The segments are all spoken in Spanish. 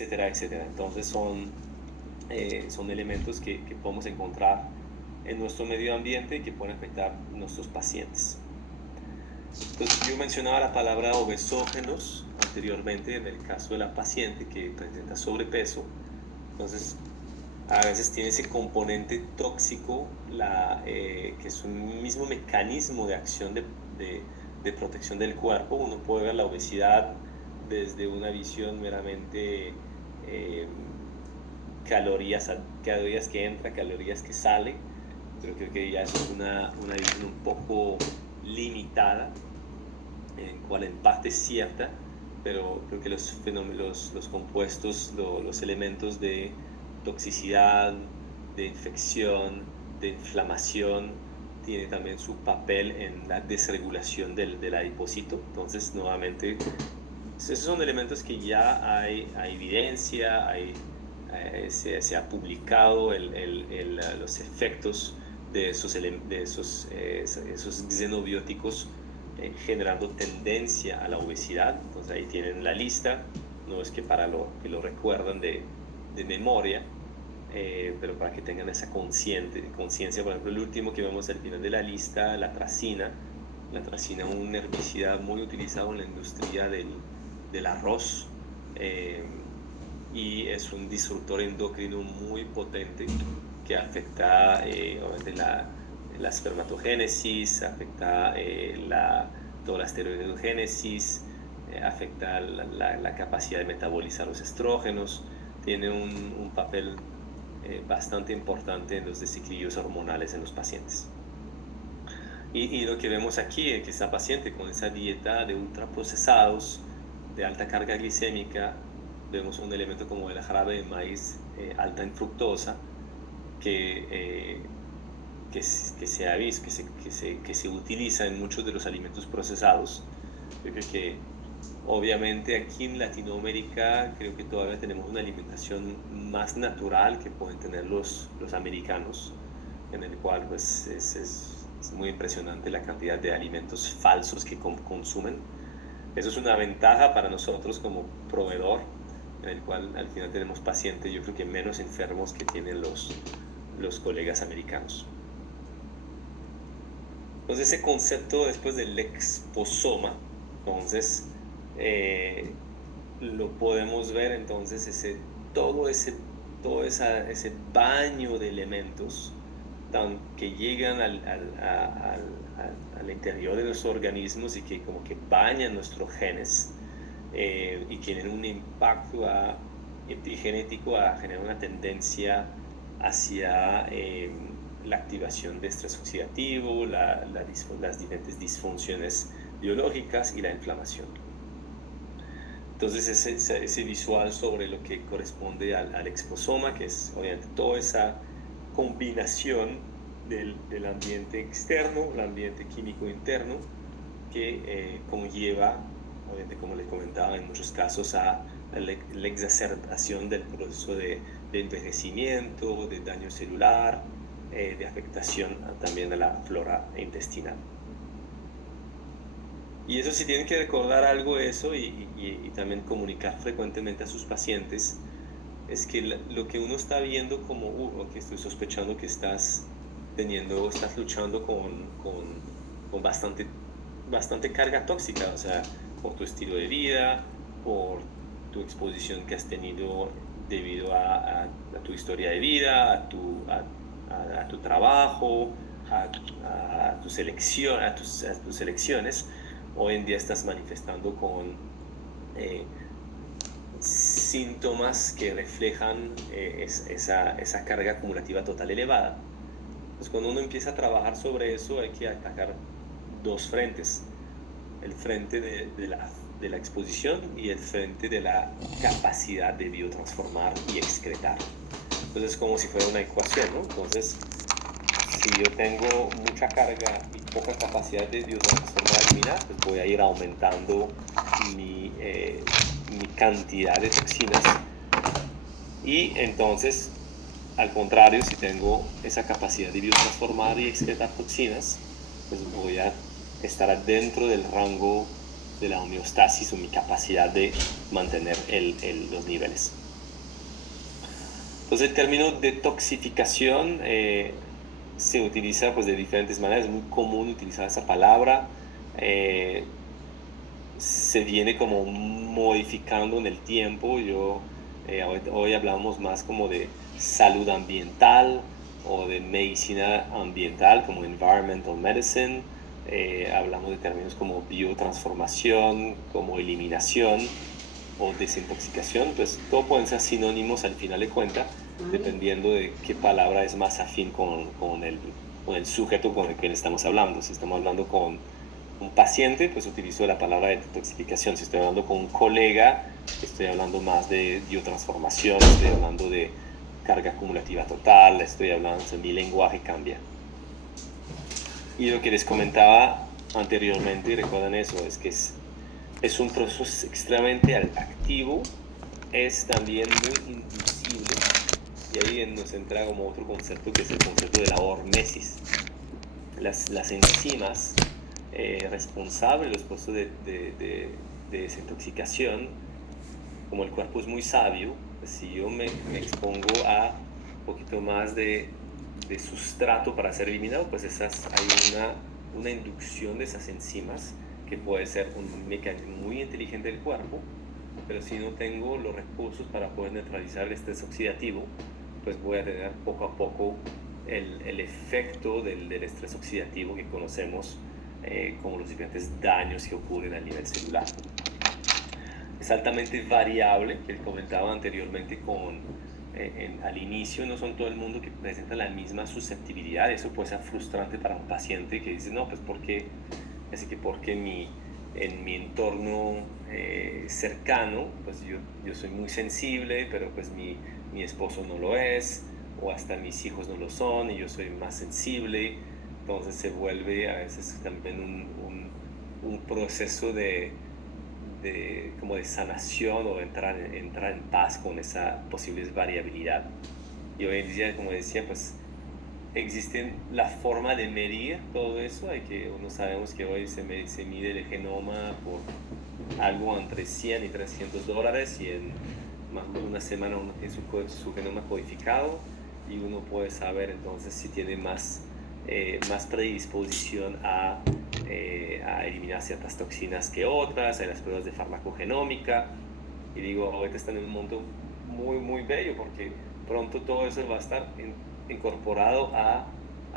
etcétera, etcétera. Entonces son elementos que podemos encontrar en nuestro medio ambiente y que pueden afectar a nuestros pacientes. Entonces, yo mencionaba la palabra obesógenos anteriormente en el caso de la paciente que presenta sobrepeso. Entonces, a veces tiene ese componente tóxico, que es un mismo mecanismo de acción de protección del cuerpo. Uno puede ver la obesidad desde una visión meramente calorías que entra, calorías que sale, pero creo que ya es una visión un poco limitada, en cual en parte es cierta, pero creo que los fenómenos, los compuestos, los elementos de toxicidad, de infección, de inflamación, tiene también su papel en la desregulación del adipocito. Entonces, nuevamente, esos son elementos que ya hay evidencia, se ha publicado los efectos de esos xenobióticos generando tendencia a la obesidad. Entonces ahí tienen la lista, no es que que lo recuerdan de memoria, pero para que tengan esa conciencia. Por ejemplo, el último que vemos al final de la lista, la tracina, un herbicida muy utilizado en la industria del arroz, y es un disruptor endocrino muy potente que afecta obviamente la espermatogénesis, afecta toda la esteroidogénesis, afecta la capacidad de metabolizar los estrógenos, tiene un papel bastante importante en los desequilibrios hormonales en los pacientes. Y lo que vemos aquí es que esta paciente con esa dieta de ultraprocesados, de alta carga glicémica, vemos un elemento como el jarabe de maíz alta en fructosa, que se ha visto, que se utiliza en muchos de los alimentos procesados. Yo creo que obviamente aquí en Latinoamérica creo que todavía tenemos una alimentación más natural que pueden tener los americanos, en el cual pues es muy impresionante la cantidad de alimentos falsos que consumen. Eso es una ventaja para nosotros como proveedor, en el cual al final tenemos pacientes, yo creo que menos enfermos que tienen los colegas americanos. Entonces ese concepto después del exposoma, entonces lo podemos ver entonces todo ese baño de elementos que llegan al interior de nuestros organismos y que como que bañan nuestros genes y tienen un impacto epigenético a generar una tendencia hacia la activación de estrés oxidativo, las diferentes disfunciones biológicas y la inflamación. Entonces ese visual sobre lo que corresponde al exposoma, que es obviamente toda esa combinación del ambiente externo, el ambiente químico interno, que conlleva, obviamente como les comentaba, en muchos casos a la exacerbación del proceso de envejecimiento, de daño celular, de afectación también a la flora intestinal. Y eso sí tienen que recordar algo eso y también comunicar frecuentemente a sus pacientes, es que lo que uno está viendo como, o que estoy sospechando que estás luchando con bastante carga tóxica, o sea, por tu estilo de vida, por tu exposición que has tenido debido a tu historia de vida, a tu trabajo, a tus elecciones. Hoy en día estás manifestando con síntomas que reflejan esa carga acumulativa total elevada. Entonces, cuando uno empieza a trabajar sobre eso, hay que atacar dos frentes: el frente de la exposición y el frente de la capacidad de biotransformar y excretar. Entonces, es como si fuera una ecuación, ¿no? Entonces, si yo tengo mucha carga y poca capacidad de biotransformar y eliminar, pues voy a ir aumentando mi cantidad de toxinas. Y entonces, al contrario, si tengo esa capacidad de biotransformar y excretar toxinas, pues voy a estar dentro del rango de la homeostasis o mi capacidad de mantener los niveles. Entonces el término detoxificación se utiliza pues de diferentes maneras, es muy común utilizar esa palabra, se viene como modificando en el tiempo. Hoy hablamos más como de salud ambiental o de medicina ambiental como environmental medicine. Hablamos de términos como biotransformación, como eliminación o desintoxicación. Pues todo pueden ser sinónimos al final de cuentas, dependiendo de qué palabra es más afín con el sujeto con el que estamos hablando. Si estamos hablando con un paciente, pues utilizo la palabra de detoxificación. Si estoy hablando con un colega, estoy hablando más de biotransformación, estoy hablando de carga acumulativa total, estoy hablando, mi lenguaje cambia. Y lo que les comentaba anteriormente, recuerdan eso, es que es un proceso extremadamente activo, es también muy inducible, y ahí nos entra como otro concepto, que es el concepto de la hormesis. Las enzimas responsables de los procesos de desintoxicación, como el cuerpo es muy sabio, si yo me expongo a un poquito más de sustrato para ser eliminado, pues hay una inducción de esas enzimas, que puede ser un mecanismo muy inteligente del cuerpo, pero si no tengo los recursos para poder neutralizar el estrés oxidativo, pues voy a tener poco a poco el efecto del estrés oxidativo que conocemos como los diferentes daños que ocurren a nivel celular. Es altamente variable, que comentaba anteriormente al inicio, no son todo el mundo que presenta la misma susceptibilidad. Eso puede ser frustrante para un paciente que dice, no, pues porque en mi entorno cercano, pues yo soy muy sensible, pero pues mi esposo no lo es, o hasta mis hijos no lo son, y yo soy más sensible. Entonces se vuelve a veces también un proceso como de sanación, o entrar en paz con esa posible variabilidad. Y hoy en día, como decía, pues existen la forma de medir todo eso. Sabemos que hoy se mide el genoma por algo entre $100 y $300, y en más o menos una semana uno tiene su genoma codificado, y uno puede saber entonces si tiene más predisposición a eliminar ciertas toxinas que otras. Hay las pruebas de farmacogenómica, y digo, ahorita están en un mundo muy muy bello, porque pronto todo eso va a estar incorporado a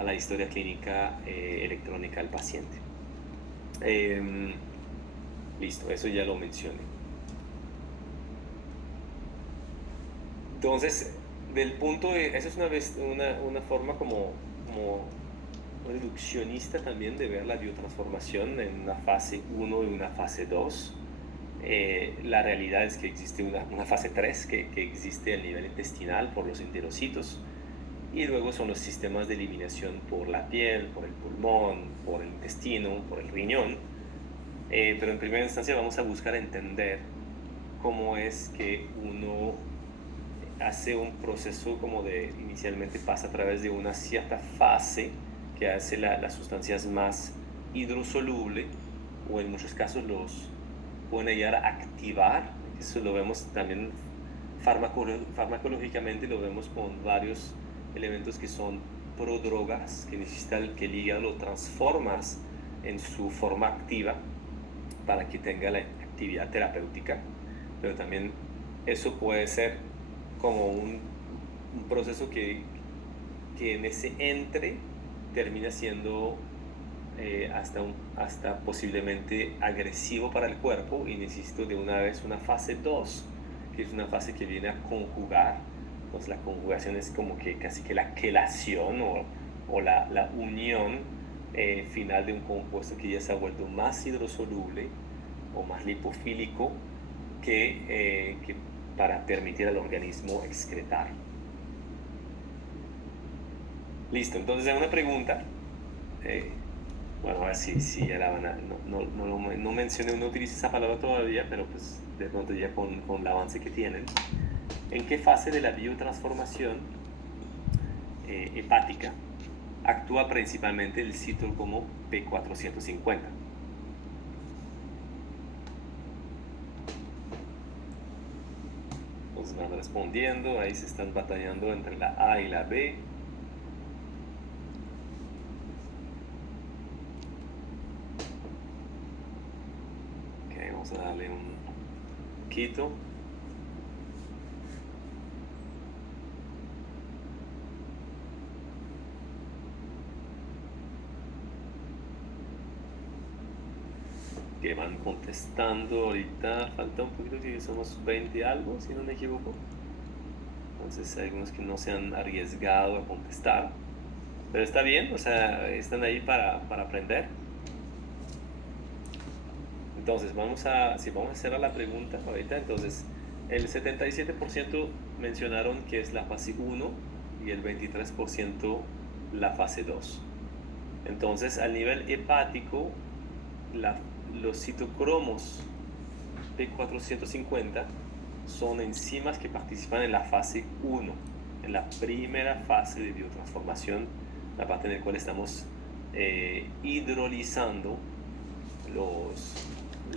la historia clínica electrónica del paciente. Listo, eso ya lo mencioné. Entonces, esa es una forma como reduccionista también de ver la biotransformación en una fase 1 y una fase 2. La realidad es que existe una fase 3 que existe a nivel intestinal por los enterocitos, y luego son los sistemas de eliminación por la piel, por el pulmón, por el intestino, por el riñón. Pero en primera instancia vamos a buscar entender cómo es que uno hace un proceso inicialmente pasa a través de una cierta fase que hace las sustancias más hidrosolubles, o en muchos casos los pueden llegar a activar. Eso lo vemos también farmacológicamente, lo vemos con varios elementos que son prodrogas, que necesitan que el hígado lo transformas en su forma activa para que tenga la actividad terapéutica. Pero también eso puede ser como un proceso que en ese termina siendo hasta posiblemente agresivo para el cuerpo, y necesito de una vez una fase 2, que es una fase que viene a conjugar. Entonces la conjugación es como que casi que la quelación o la unión final de un compuesto que ya se ha vuelto más hidrosoluble o más lipofílico, que para permitir al organismo excretar. Listo, entonces hay una pregunta. Bueno, a ver si ya la van a... No mencioné, no utilicé esa palabra todavía, pero pues de pronto ya con el avance que tienen. ¿En qué fase de la biotransformación hepática actúa principalmente el citocromo P450? Entonces entonces van respondiendo, ahí se están batallando entre la A y la B. Ok, vamos a darle un quito. Que van contestando ahorita, falta un poquito, que somos 20 algo, si no me equivoco. Entonces hay algunos que no se han arriesgado a contestar, pero está bien, o sea, están ahí para aprender. Entonces si vamos a hacer la pregunta ahorita, entonces el 77% mencionaron que es la fase 1 y el 23% la fase 2. Entonces, al nivel hepático, los citocromos P450 son enzimas que participan en la fase 1, en la primera fase de biotransformación, la parte en la cual estamos hidrolizando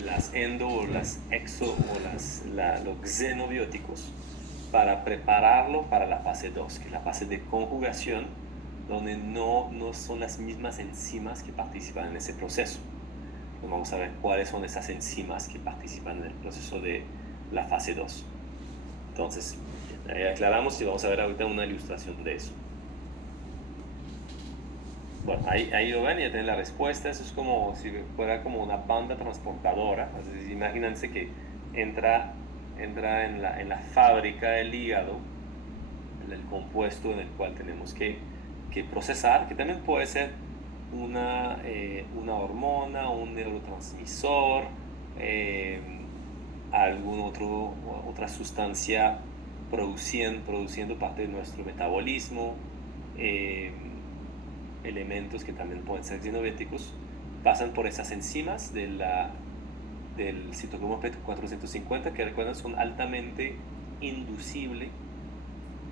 las endo o las exo o los xenobióticos para prepararlo para la fase 2, que es la fase de conjugación, donde no son las mismas enzimas que participan en ese proceso. Entonces vamos a ver cuáles son esas enzimas que participan en el proceso de la fase 2. Entonces, aclaramos y vamos a ver ahorita una ilustración de eso. Bueno, ahí lo ven, ya tienen la respuesta. Eso es como si fuera como una banda transportadora. Entonces, imagínense que entra en la fábrica del hígado el compuesto en el cual tenemos que procesar, que también puede ser una hormona, un neurotransmisor, otra sustancia produciendo parte de nuestro metabolismo, elementos que también pueden ser xenobióticos, pasan por esas enzimas del citocromo P450, que recuerdan son altamente inducibles,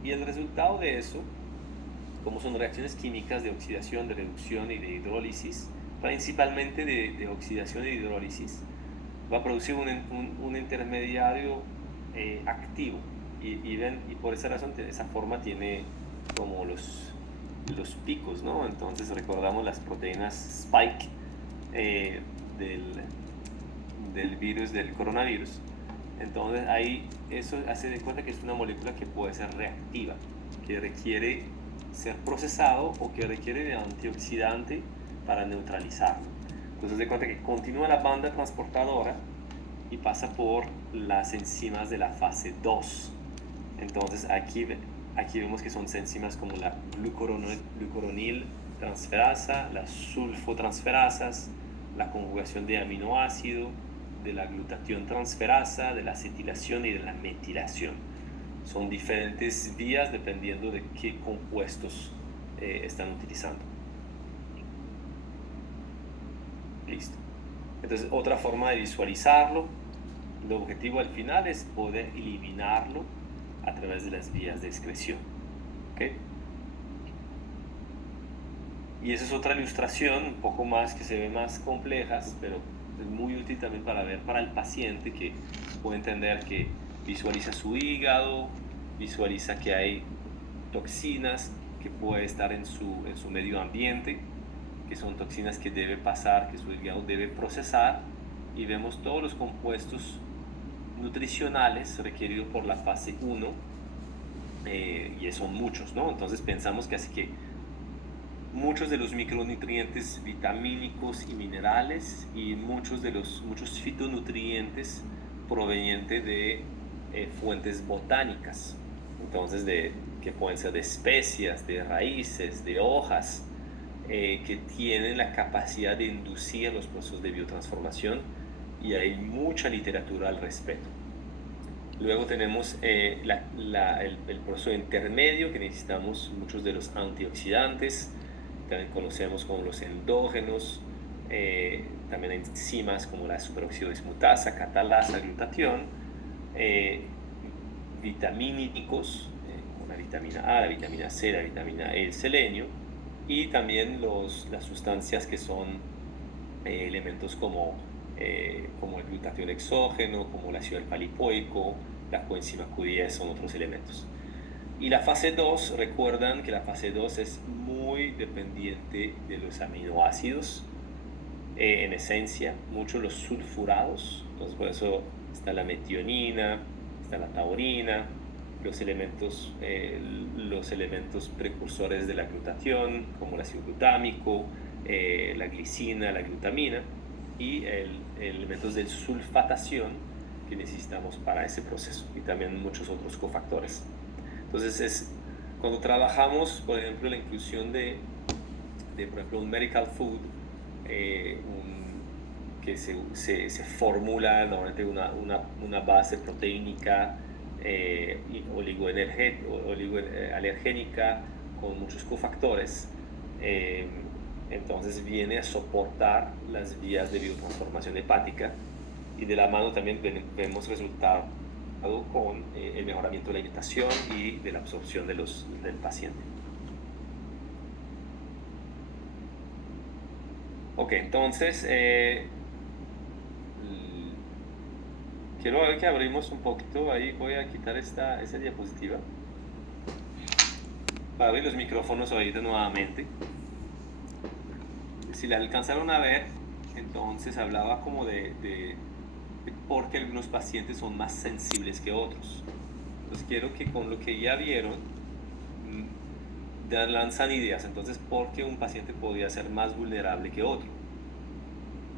y el resultado de eso, como son reacciones químicas de oxidación, de reducción y de hidrólisis, principalmente de oxidación y hidrólisis, va a producir un intermediario activo, y por esa razón, esa forma tiene como los picos, ¿no? Entonces recordamos las proteínas spike del virus, del coronavirus. Entonces ahí eso hace de cuenta que es una molécula que puede ser reactiva, que requiere ser procesado o que requiere de antioxidante para neutralizarlo. Entonces de cuenta que continúa la banda transportadora y pasa por las enzimas de la fase 2. Entonces aquí vemos que son enzimas como la glucuronil transferasa, las sulfotransferasas, la conjugación de aminoácido, de la glutatión transferasa, de la acetilación y de la metilación. Son diferentes vías dependiendo de qué compuestos están utilizando. Listo. Entonces, otra forma de visualizarlo, el objetivo al final es poder eliminarlo a través de las vías de excreción. ¿Okay? Y esa es otra ilustración, un poco más que se ve más complejas, pero es muy útil también para ver para el paciente, que puede entender que visualiza su hígado, visualiza que hay toxinas que puede estar en su medio ambiente, que son toxinas que debe pasar, que su hígado debe procesar, y vemos todos los compuestos nutricionales requeridos por la fase 1, y son muchos, ¿no? Entonces pensamos que así que muchos de los micronutrientes vitamínicos y minerales, y muchos fitonutrientes provenientes de fuentes botánicas, entonces que pueden ser de especias, de raíces, de hojas, que tienen la capacidad de inducir los procesos de biotransformación, y hay mucha literatura al respecto. Luego tenemos el proceso intermedio, que necesitamos muchos de los antioxidantes, también conocemos como los endógenos, también hay enzimas como la superóxido dismutasa, catalasa, glutatión, vitamínicos, como la vitamina A, la vitamina C, la vitamina E, el selenio, y también las sustancias que son elementos como el glutatión exógeno, como el ácido alfa-lipoico, la coenzima Q10 son otros elementos. Y la fase 2, recuerdan que la fase 2 es muy dependiente de los aminoácidos, en esencia, mucho los sulfurados, entonces por eso está la metionina, está la taurina, los elementos precursores de la glutatión, como el ácido glutámico, la glicina, la glutamina, y elementos de sulfatación que necesitamos para ese proceso, y también muchos otros cofactores. Entonces, cuando trabajamos, por ejemplo, la inclusión de por ejemplo, un medical food, que se formula normalmente una base proteínica, oligoalergénica, con muchos cofactores, entonces viene a soportar las vías de biotransformación hepática, y de la mano también vemos resultados con el mejoramiento de la alimentación y de la absorción del paciente. Ok, entonces quiero ver que abrimos un poquito ahí. Voy a quitar esa diapositiva para abrir los micrófonos ahorita nuevamente. Si la alcanzaron a ver, entonces hablaba como de por qué algunos pacientes son más sensibles que otros. Entonces quiero que con lo que ya vieron lanzan ideas. Entonces, ¿por qué un paciente podría ser más vulnerable que otro?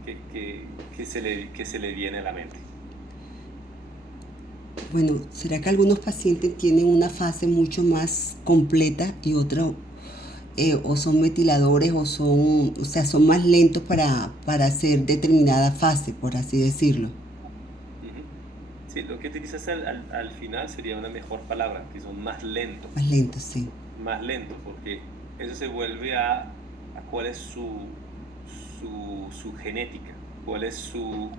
¿Qué se le viene a la mente? Bueno, ¿será que algunos pacientes tienen una fase mucho más completa y otros o son metiladores o sea, son más lentos para hacer determinada fase, por así decirlo? Sí, lo que utilizas al final sería una mejor palabra, que son más lentos. Más lentos, sí. Más lentos, porque eso se vuelve a cuál es su genética, cuál es su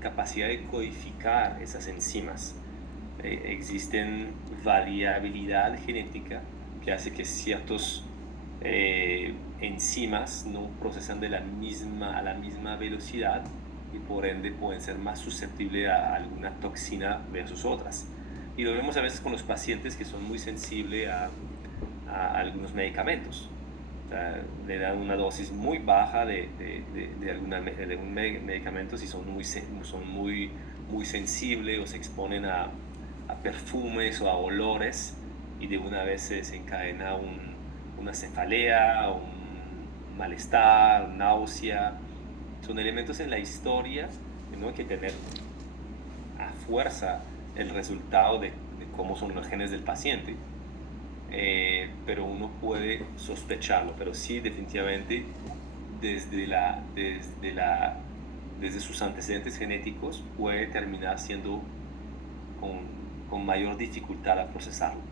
capacidad de codificar esas enzimas. Existen variabilidad genética que hace que ciertos enzimas no procesan a la misma velocidad, y por ende pueden ser más susceptibles a alguna toxina versus otras. Y lo vemos a veces con los pacientes que son muy sensibles a algunos medicamentos. O sea, le dan una dosis muy baja de un medicamento si son muy sensibles, o se exponen a perfumes o a olores, y de una vez se desencadena una cefalea, un malestar, náusea. Son elementos en la historia que no hay que tener a fuerza el resultado de cómo son los genes del paciente, pero uno puede sospecharlo. Pero sí, definitivamente, desde sus antecedentes genéticos puede terminar siendo con mayor dificultad a procesarlo.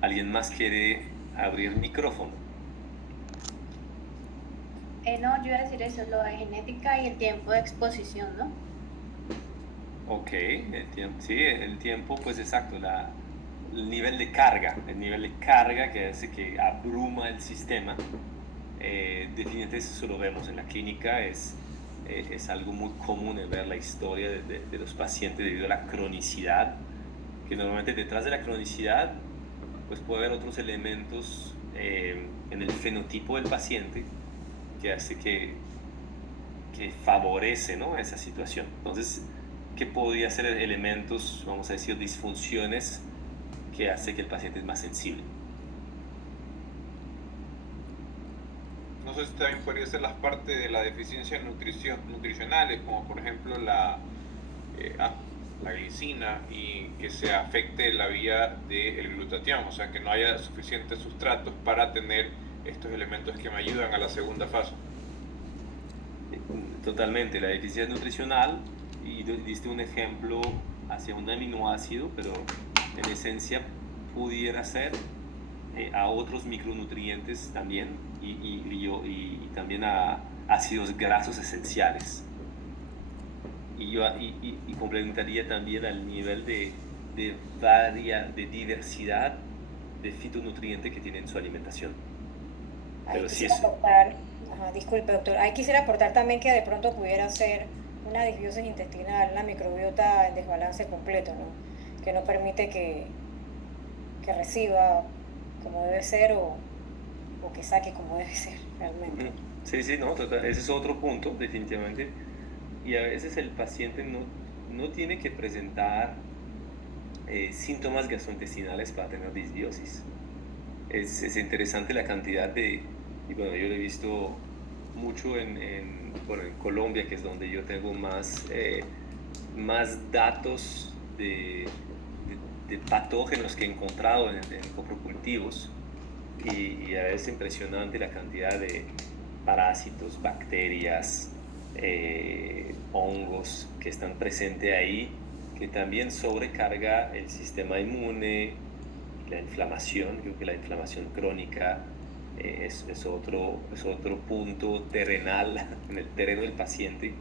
¿Alguien más quiere abrir el micrófono? No, yo iba a decir eso, lo de genética y el tiempo de exposición, ¿no? Ok, el tiempo, pues exacto, el nivel de carga que hace que abruma el sistema. Definitivamente eso lo vemos en la clínica, es algo muy común en ver la historia de los pacientes debido a la cronicidad, que normalmente detrás de la cronicidad pues puede haber otros elementos en el fenotipo del paciente que hace que favorece, ¿no?, esa situación. Entonces, ¿qué podría ser elementos, vamos a decir, disfunciones que hace que el paciente es más sensible? No sé si también podría ser las partes de la deficiencia nutricionales, como por ejemplo la glicina, y que se afecte la vía del glutatión, o sea, que no haya suficientes sustratos para tener estos elementos que me ayudan a la segunda fase. Totalmente, la deficiencia nutricional, y diste un ejemplo hacia un aminoácido, pero en esencia pudiera ser a otros micronutrientes también, y también a ácidos grasos esenciales. Y complementaría también al nivel de diversidad de fitonutrientes que tiene en su alimentación. Pero sí es... aportar, disculpe doctor, ahí quisiera aportar también que de pronto pudiera ser una disbiosis intestinal, una microbiota en desbalance completo, ¿no? Que no permite que reciba como debe ser o que saque como debe ser realmente. Sí, sí, no, total, ese es otro punto, definitivamente. Y a veces el paciente no tiene que presentar síntomas gastrointestinales para tener disbiosis. Es interesante la cantidad y bueno, yo lo he visto mucho bueno, en Colombia, que es donde yo tengo más datos de patógenos que he encontrado en coprocultivos. Y a veces es impresionante la cantidad de parásitos, bacterias, hongos que están presentes ahí, que también sobrecarga el sistema inmune, la inflamación. Creo que la inflamación crónica es otro punto terrenal en el terreno del paciente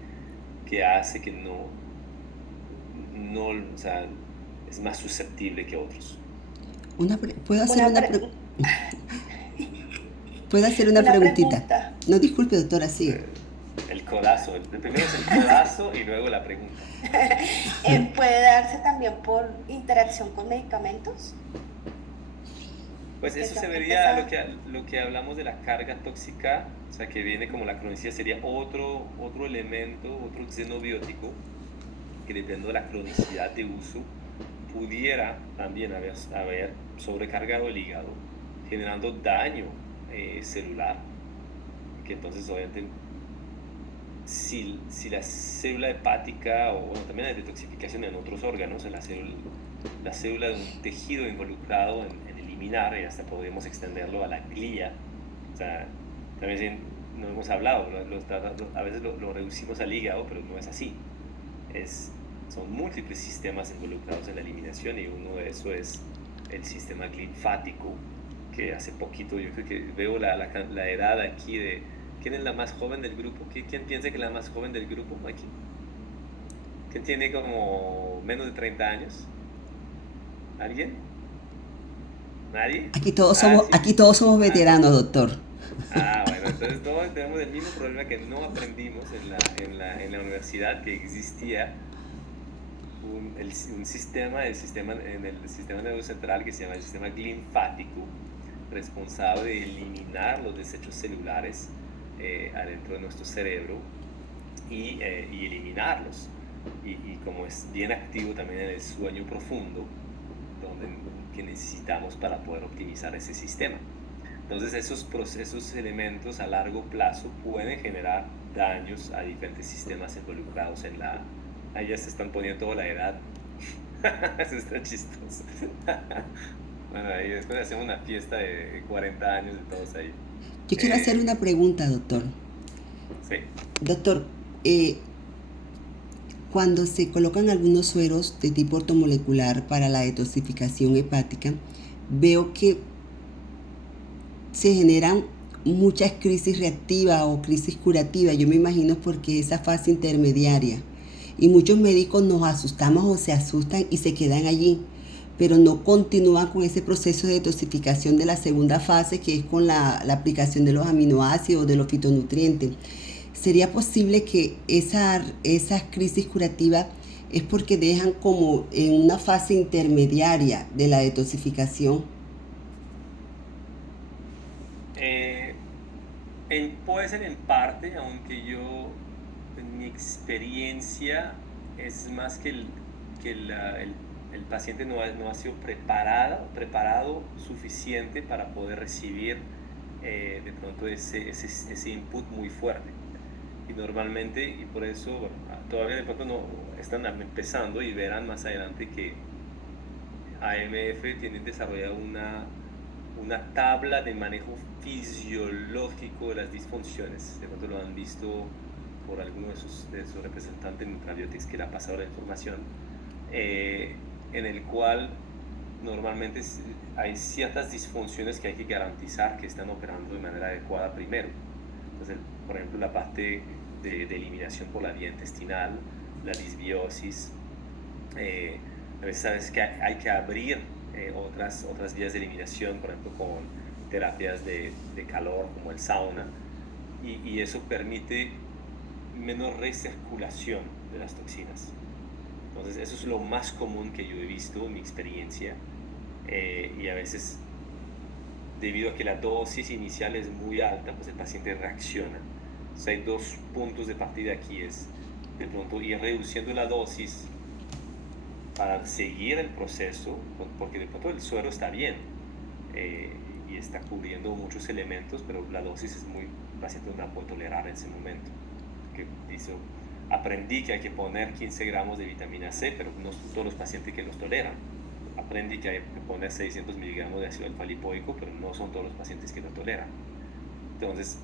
que hace que o sea, es más susceptible que otros. ¿Puedo hacer ¿Puedo hacer una preguntita? Pregunta. No, disculpe, doctora, sí. El codazo, primero es el codazo y luego la pregunta. ¿Puede darse también por interacción con medicamentos? Pues eso se vería lo que hablamos de la carga tóxica, o sea, que viene como la cronicidad, sería otro elemento, otro xenobiótico, que dependiendo de la cronicidad de uso, pudiera también haber sobrecargado el hígado, generando daño celular, que entonces obviamente si la célula hepática, o bueno, también hay detoxificación en otros órganos, en la célula de un tejido involucrado en eliminar, y hasta podemos extenderlo a la glía. O sea, también no hemos hablado, a veces lo reducimos al hígado, pero no es así. Son múltiples sistemas involucrados en la eliminación, y uno de esos es el sistema linfático, que hace poquito yo creo que veo la edad aquí de... ¿Quién es la más joven del grupo? ¿Quién piensa que es la más joven del grupo aquí? ¿Quién tiene como menos de 30 años? ¿Alguien? ¿Nadie? Aquí todos somos veteranos, doctor. Bueno, entonces todos tenemos el mismo problema que no aprendimos en la universidad, que existía un sistema en el sistema nervioso central que se llama el sistema linfático, responsable de eliminar los desechos celulares adentro de nuestro cerebro y eliminarlos. Y como es bien activo también en el sueño profundo, que necesitamos para poder optimizar ese sistema. Entonces esos elementos a largo plazo pueden generar daños a diferentes sistemas involucrados en la... Ahí ya se están poniendo toda la edad. Eso está chistoso. Bueno, ahí después hacemos una fiesta de 40 años de todos ahí. Yo quiero hacer una pregunta, doctor. Sí. Doctor, cuando se colocan algunos sueros de tipo ortomolecular para la detoxificación hepática, veo que se generan muchas crisis reactivas o crisis curativas. Yo me imagino porque esa fase intermediaria. Y muchos médicos nos asustamos o se asustan y se quedan allí, pero no continúan con ese proceso de detoxificación de la segunda fase, que es con la aplicación de los aminoácidos, de los fitonutrientes. ¿Sería posible que esas crisis curativas es porque dejan como en una fase intermediaria de la detoxificación? Puede ser en parte, aunque yo, en mi experiencia, es más que el paciente no ha sido preparado suficiente para poder recibir de pronto ese input muy fuerte. Y normalmente, y por eso, bueno, todavía de pronto no están empezando, y verán más adelante que AMF tiene desarrollado una tabla de manejo fisiológico de las disfunciones. De pronto lo han visto por alguno de sus representantes en Nutrabiotics, que le ha pasado la información, en el cual normalmente hay ciertas disfunciones que hay que garantizar que están operando de manera adecuada primero. Entonces, por ejemplo, la parte de eliminación por la vía intestinal, la disbiosis, a veces sabes que hay que abrir otras vías de eliminación, por ejemplo, con terapias de calor como el sauna, y eso permite menor recirculación de las toxinas. Entonces eso es lo más común que yo he visto en mi experiencia, y a veces debido a que la dosis inicial es muy alta, pues el paciente reacciona. Entonces hay dos puntos de partida aquí, es de pronto ir reduciendo la dosis para seguir el proceso, porque de pronto el suero está bien, y está cubriendo muchos elementos, pero la dosis es muy, el paciente no la puede tolerar en ese momento. Que dice, aprendí que hay que poner 15 gramos de vitamina C, pero no son todos los pacientes que los toleran. Aprendí que hay que poner 600 miligramos de ácido alfa-lipoico, pero no son todos los pacientes que lo toleran. Entonces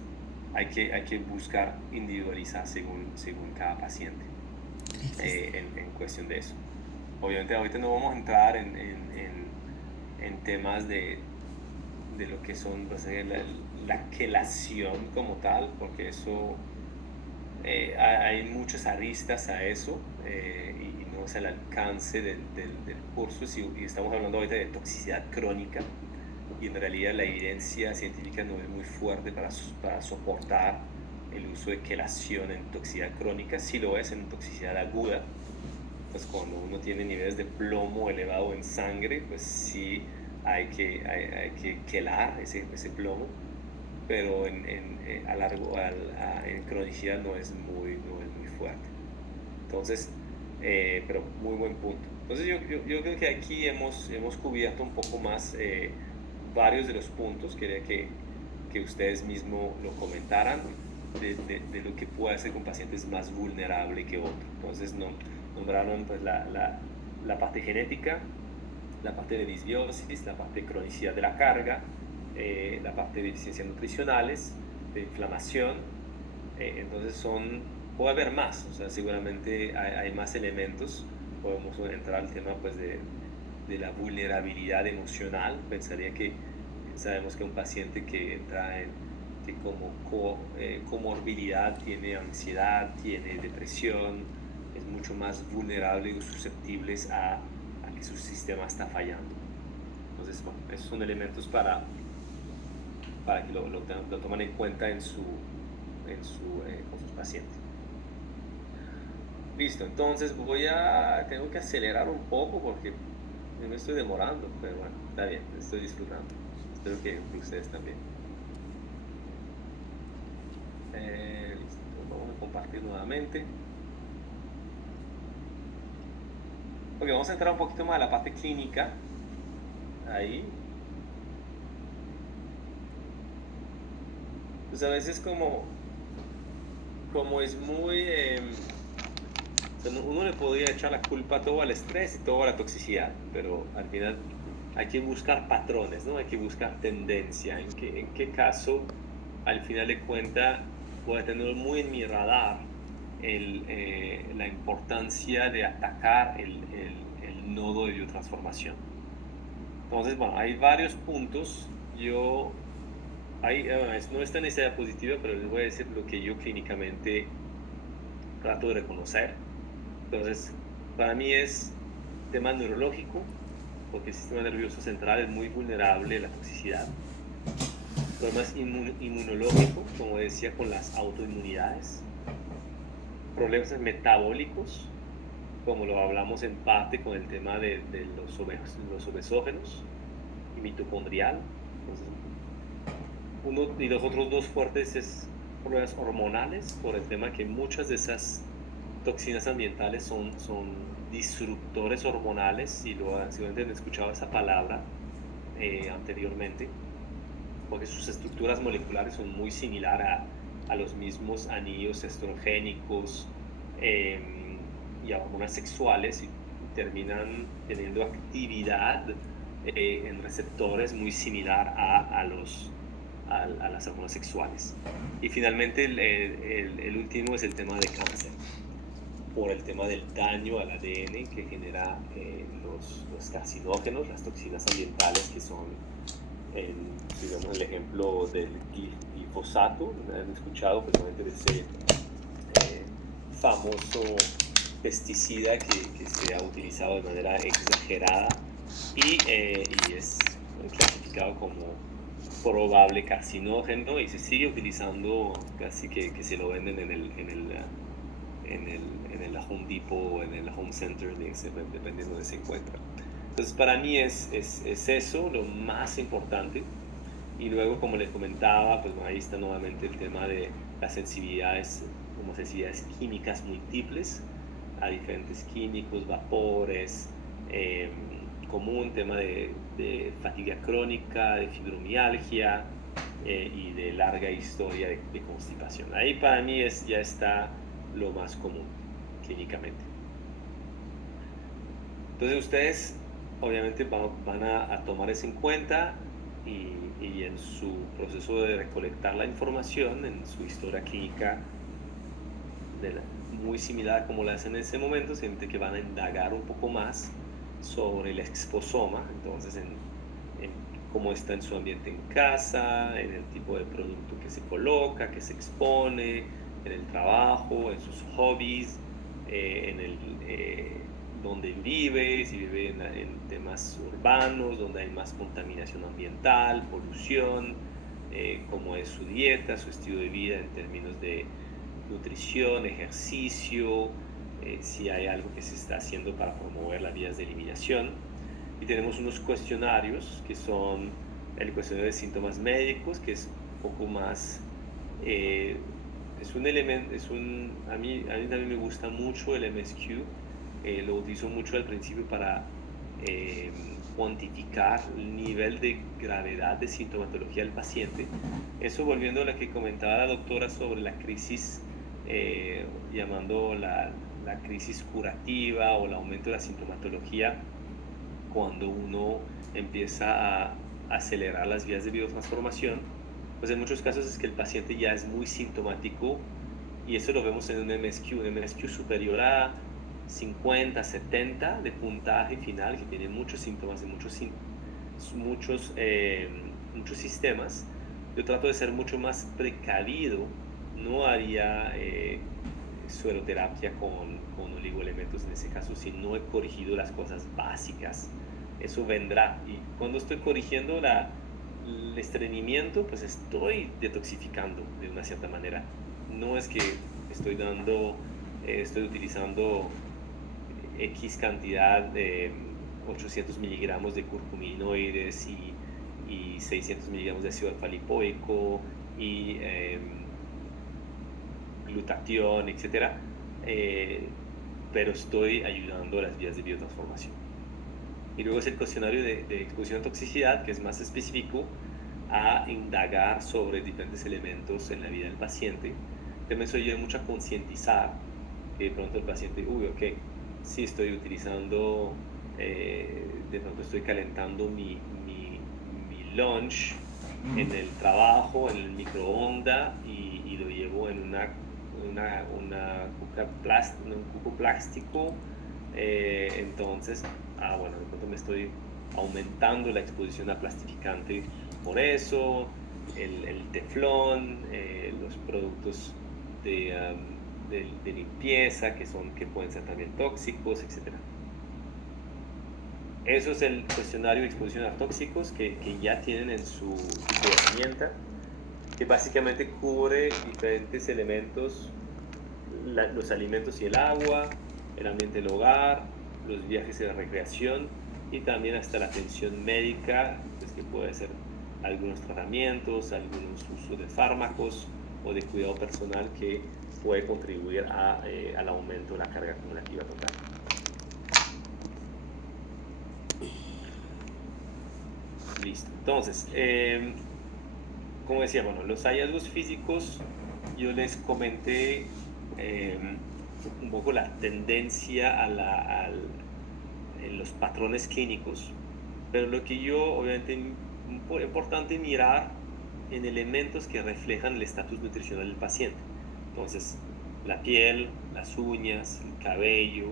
hay que buscar individualizar según cada paciente, en cuestión de eso. Obviamente ahorita no vamos a entrar en temas de lo que son, pues, la quelación como tal, porque eso hay muchas aristas a eso, y no es el alcance del curso, y estamos hablando ahorita de toxicidad crónica, y en realidad la evidencia científica no es muy fuerte para soportar el uso de quelación en toxicidad crónica. Sí lo es en toxicidad aguda, pues cuando uno tiene niveles de plomo elevado en sangre, pues sí hay que quelar ese plomo, pero en cronicidad no es muy fuerte. Entonces, pero muy buen punto. Entonces yo creo que aquí hemos cubierto un poco más varios de los puntos. Quería que ustedes mismos lo comentaran de lo que puede hacer con pacientes más vulnerable que otro. Entonces nombraron pues la parte genética, la parte de disbiosis, la parte de cronicidad de la carga, la parte de deficiencias nutricionales, de inflamación. Entonces puede haber más, o sea, seguramente hay más elementos. Podemos entrar al tema pues de la vulnerabilidad emocional. Pensaría que sabemos que un paciente que entra que como comorbilidad tiene ansiedad, tiene depresión, es mucho más vulnerable y susceptibles a que su sistema está fallando. Entonces, bueno, esos son elementos para que lo tomen en cuenta con sus pacientes. Listo, entonces tengo que acelerar un poco porque me estoy demorando, pero bueno, está bien, estoy disfrutando. Espero que ustedes también. Listo, vamos a compartir nuevamente. Ok, vamos a entrar un poquito más a la parte clínica. Ahí. Pues a veces como es muy... uno le podría echar la culpa todo al estrés y todo a la toxicidad, pero al final hay que buscar patrones, ¿no? Hay que buscar tendencia. ¿En qué caso, al final de cuentas, voy a tener muy en mi radar la importancia de atacar el nodo de biotransformación? Entonces, bueno, hay varios puntos. No está en esa diapositiva, pero les voy a decir lo que yo clínicamente trato de reconocer. Entonces, para mí es tema neurológico, porque el sistema nervioso central es muy vulnerable a la toxicidad. Problemas inmunológicos, como decía, con las autoinmunidades. Problemas metabólicos, como lo hablamos en parte con el tema de los obesógenos y mitocondrial. Entonces, y los otros dos fuertes es problemas hormonales, por el tema que muchas de esas toxinas ambientales son disruptores hormonales, y seguramente han escuchado esa palabra anteriormente, porque sus estructuras moleculares son muy similares a los mismos anillos estrogénicos y a hormonas sexuales, y terminan teniendo actividad en receptores muy similar a las hormonas sexuales. Y finalmente el último es el tema de cáncer, por el tema del daño al ADN que genera los carcinógenos, las toxinas ambientales, que son digamos el ejemplo del glifosato. Han escuchado precisamente de ese famoso pesticida que se ha utilizado de manera exagerada y es clasificado como probable carcinógeno y se sigue utilizando casi que se lo venden en el Home Depot o en el Home Center, dependiendo de se encuentra. Entonces para mí es eso lo más importante. Y luego, como les comentaba, pues ahí está nuevamente el tema de las sensibilidades, como sensibilidades químicas múltiples a diferentes químicos, vapores, común tema de fatiga crónica, de fibromialgia y de larga historia de constipación. Ahí para mí ya está lo más común clínicamente. Entonces ustedes obviamente van a tomar eso en cuenta y en su proceso de recolectar la información, en su historia clínica muy similar como la hacen en ese momento, siente que van a indagar un poco más sobre el exposoma, entonces en cómo está en su ambiente en casa, en el tipo de producto que se coloca, que se expone, en el trabajo, en sus hobbies, donde vive, si vive en temas urbanos, donde hay más contaminación ambiental, polución, cómo es su dieta, su estilo de vida en términos de nutrición, ejercicio, si hay algo que se está haciendo para promover las vías de eliminación. Y tenemos unos cuestionarios que son el cuestionario de síntomas médicos, que es un poco más, es un elemento, a mí también me gusta mucho el MSQ, lo utilizo mucho al principio para cuantificar el nivel de gravedad de sintomatología del paciente. Eso volviendo a lo que comentaba la doctora sobre la crisis, llamando la crisis curativa o el aumento de la sintomatología, cuando uno empieza a acelerar las vías de biotransformación, pues en muchos casos es que el paciente ya es muy sintomático y eso lo vemos en un MSQ superior a 50, 70 de puntaje final, que tiene muchos síntomas de muchos sistemas. Yo trato de ser mucho más precavido, no haría sueroterapia con oligoelementos en ese caso si no he corregido las cosas básicas. Eso vendrá, y cuando estoy corrigiendo el estreñimiento, pues estoy detoxificando de una cierta manera. No es que estoy utilizando X cantidad de 800 miligramos de curcuminoides y 600 miligramos de ácido alfa-lipoico y glutatión, etcétera, pero estoy ayudando a las vías de biotransformación. Y luego es el cuestionario de exposición a toxicidad, que es más específico a indagar sobre diferentes elementos en la vida del paciente. También soy yo mucho a concientizar que de pronto el paciente, ok, sí estoy utilizando, de pronto estoy calentando mi lunch en el trabajo, en el microondas y lo llevo en un cubo plástico, entonces, bueno, de pronto me estoy aumentando la exposición a plastificante por eso, el teflón, los productos de limpieza que pueden ser también tóxicos, etc. Eso es el cuestionario de exposición a tóxicos que ya tienen en su herramienta, que básicamente cubre diferentes elementos, los alimentos y el agua, el ambiente del hogar, los viajes y la recreación y también hasta la atención médica, pues que puede ser algunos tratamientos, algunos usos de fármacos o de cuidado personal que puede contribuir al aumento de la carga acumulativa total. Listo. Entonces, como decía, bueno, los hallazgos físicos, yo les comenté un poco la tendencia en los patrones clínicos, pero lo que yo, obviamente, es importante mirar en elementos que reflejan el estatus nutricional del paciente. Entonces, la piel, las uñas, el cabello,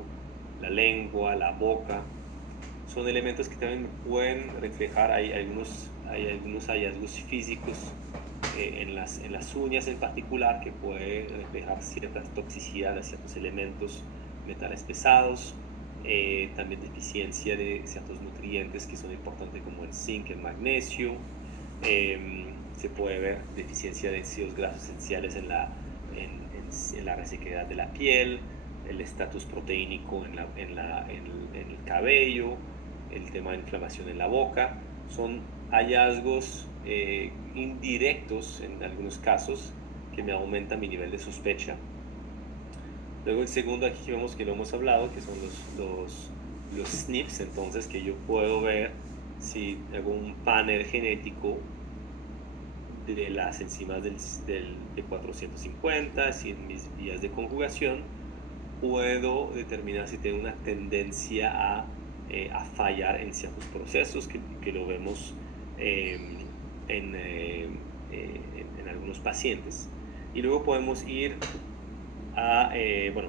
la lengua, la boca, son elementos que también pueden reflejar, hay algunos hallazgos físicos en las uñas en particular que puede reflejar cierta toxicidad de ciertos elementos, metales pesados, también deficiencia de ciertos nutrientes que son importantes como el zinc, el magnesio, Se puede ver deficiencia de ácidos grasos esenciales en la resequedad de la piel, el estatus proteínico en el cabello, el tema de inflamación en la boca. Son hallazgos indirectos en algunos casos que me aumentan mi nivel de sospecha. Luego el segundo, aquí vemos que lo hemos hablado, que son los SNPs, entonces que yo puedo ver si hago un panel genético de las enzimas de 450, si en mis vías de conjugación puedo determinar si tengo una tendencia a fallar en ciertos procesos que lo vemos en algunos pacientes. Y luego podemos ir a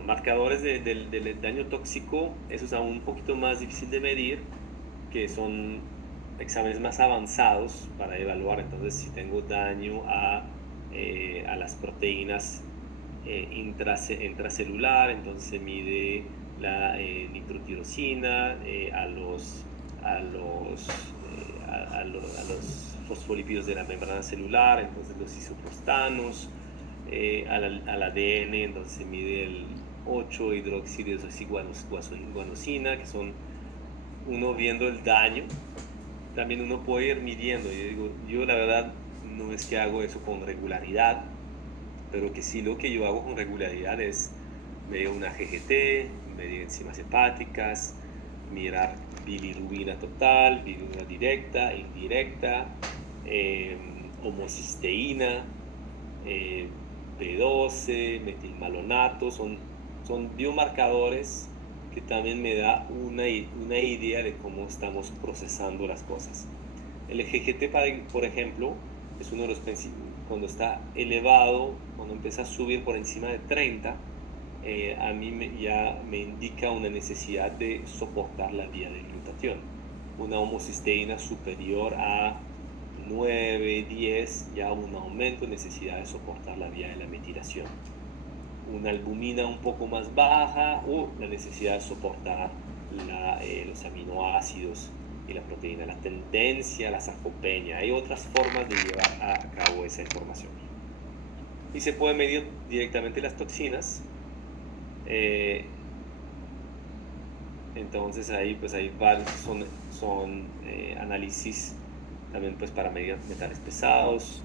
marcadores del daño tóxico. Eso es aún un poquito más difícil de medir, que son exámenes más avanzados para evaluar entonces si tengo daño a las proteínas intracelular. Entonces se mide la nitrotirosina, a los fosfolípidos de la membrana celular, entonces los isoprostanos, al ADN, entonces se mide el 8-hidroxidesoxiguanosina, que son, uno viendo el daño, también uno puede ir midiendo. Yo la verdad no es que hago eso con regularidad, pero que sí, lo que yo hago con regularidad es medir una GGT, medir enzimas hepáticas, mirar bilirrubina total, bilirrubina directa, indirecta, homocisteína, B12, metilmalonato. Son biomarcadores que también me da una idea de cómo estamos procesando las cosas. El GGT, por ejemplo, es uno de los principios. Cuando está elevado, cuando empieza a subir por encima de 30, a mí ya me indica una necesidad de soportar la vía de glutatión. Una homocisteína superior a 9, 10, ya un aumento de necesidad de soportar la vía de la metilación. Una albumina un poco más baja, la necesidad de soportar los aminoácidos y la proteína, la tendencia a la sarcopenia. Hay otras formas de llevar a cabo esa información. Y se puede medir directamente las toxinas. Entonces ahí pues hay varios, son análisis también pues para medir metales pesados,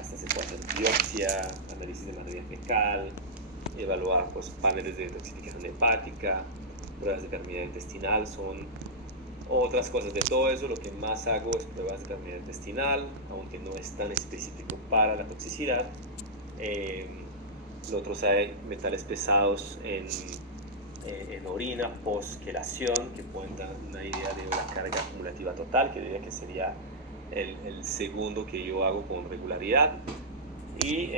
hasta se puede hacer biopsia, análisis de materia fecal, evaluar pues paneles de detoxificación hepática, pruebas de permeabilidad intestinal. Son otras cosas. De todo eso, lo que más hago es pruebas de permeabilidad intestinal, aunque no es tan específico para la toxicidad. Lo otro, hay metales pesados en orina post-quelación, que pueden dar una idea de una carga acumulativa total, que diría que sería el segundo que yo hago con regularidad. Y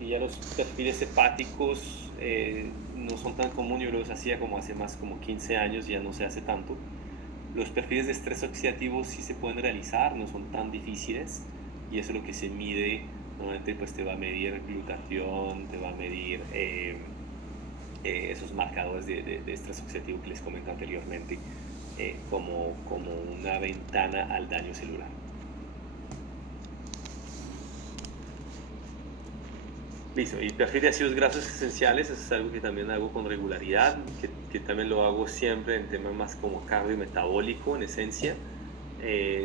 ya los perfiles hepáticos no son tan comunes. Yo los hacía como hace más como 15 años, ya no se hace tanto. Los perfiles de estrés oxidativo sí se pueden realizar, no son tan difíciles, y eso es lo que se mide. Normalmente pues te va a medir glutatión, te va a medir esos marcadores de estrés oxidativo que les comenté anteriormente, como una ventana al daño celular. Listo. Y perfil de ácidos grasos esenciales, eso es algo que también hago con regularidad, que también lo hago siempre en temas más como cardiometabólico en esencia.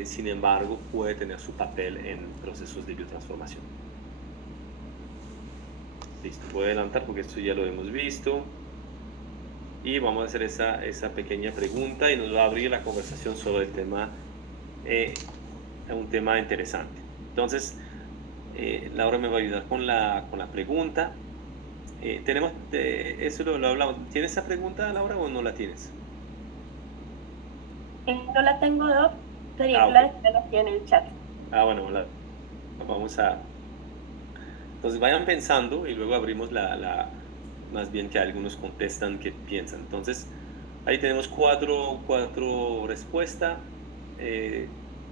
Sin embargo, puede tener su papel en procesos de biotransformación. Listo, voy a adelantar porque esto ya lo hemos visto. Y vamos a hacer esa pequeña pregunta y nos va a abrir la conversación sobre el tema, un tema interesante. Entonces, Laura me va a ayudar con la pregunta. Tenemos, eso lo hablamos. ¿Tienes esa pregunta, Laura, o no la tienes? No la tengo, Doc. Sería Okay. la aquí en el chat. Bueno, vamos a... Entonces vayan pensando y luego abrimos más bien que algunos contestan que piensan. Entonces, ahí tenemos cuatro respuestas.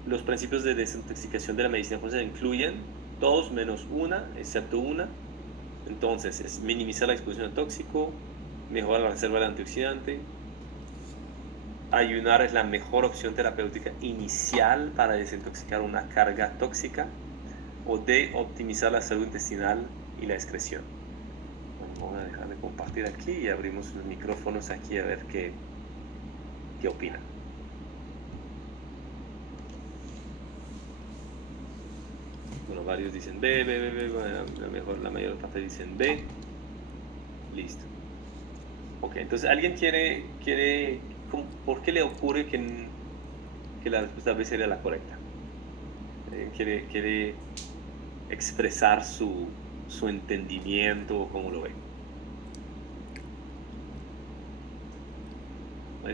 Los principios de desintoxicación de la medicina japonesa incluyen todos menos una, excepto una. Entonces, es minimizar la exposición al tóxico, mejorar la reserva del antioxidante, ayunar es la mejor opción terapéutica inicial para desintoxicar una carga tóxica o de optimizar la salud intestinal y la excreción. Bueno, vamos a dejar de compartir aquí y abrimos los micrófonos aquí a ver qué opinan. Bueno, varios dicen B, bueno, la mayor parte dicen B. Listo. Ok, entonces alguien quiere ¿por qué le ocurre que la respuesta B sería la correcta? Quiere expresar su entendimiento o cómo lo ve.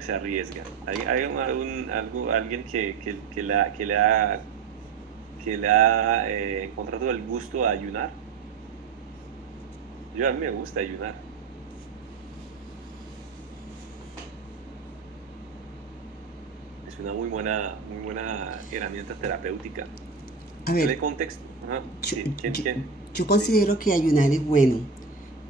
Se arriesga. ¿Hay alguien que le ha encontrado el gusto a ayunar? A mí me gusta ayunar. Es una muy buena herramienta terapéutica. A ver, ¿De contexto? Ajá. Sí. yo considero que ayunar es bueno,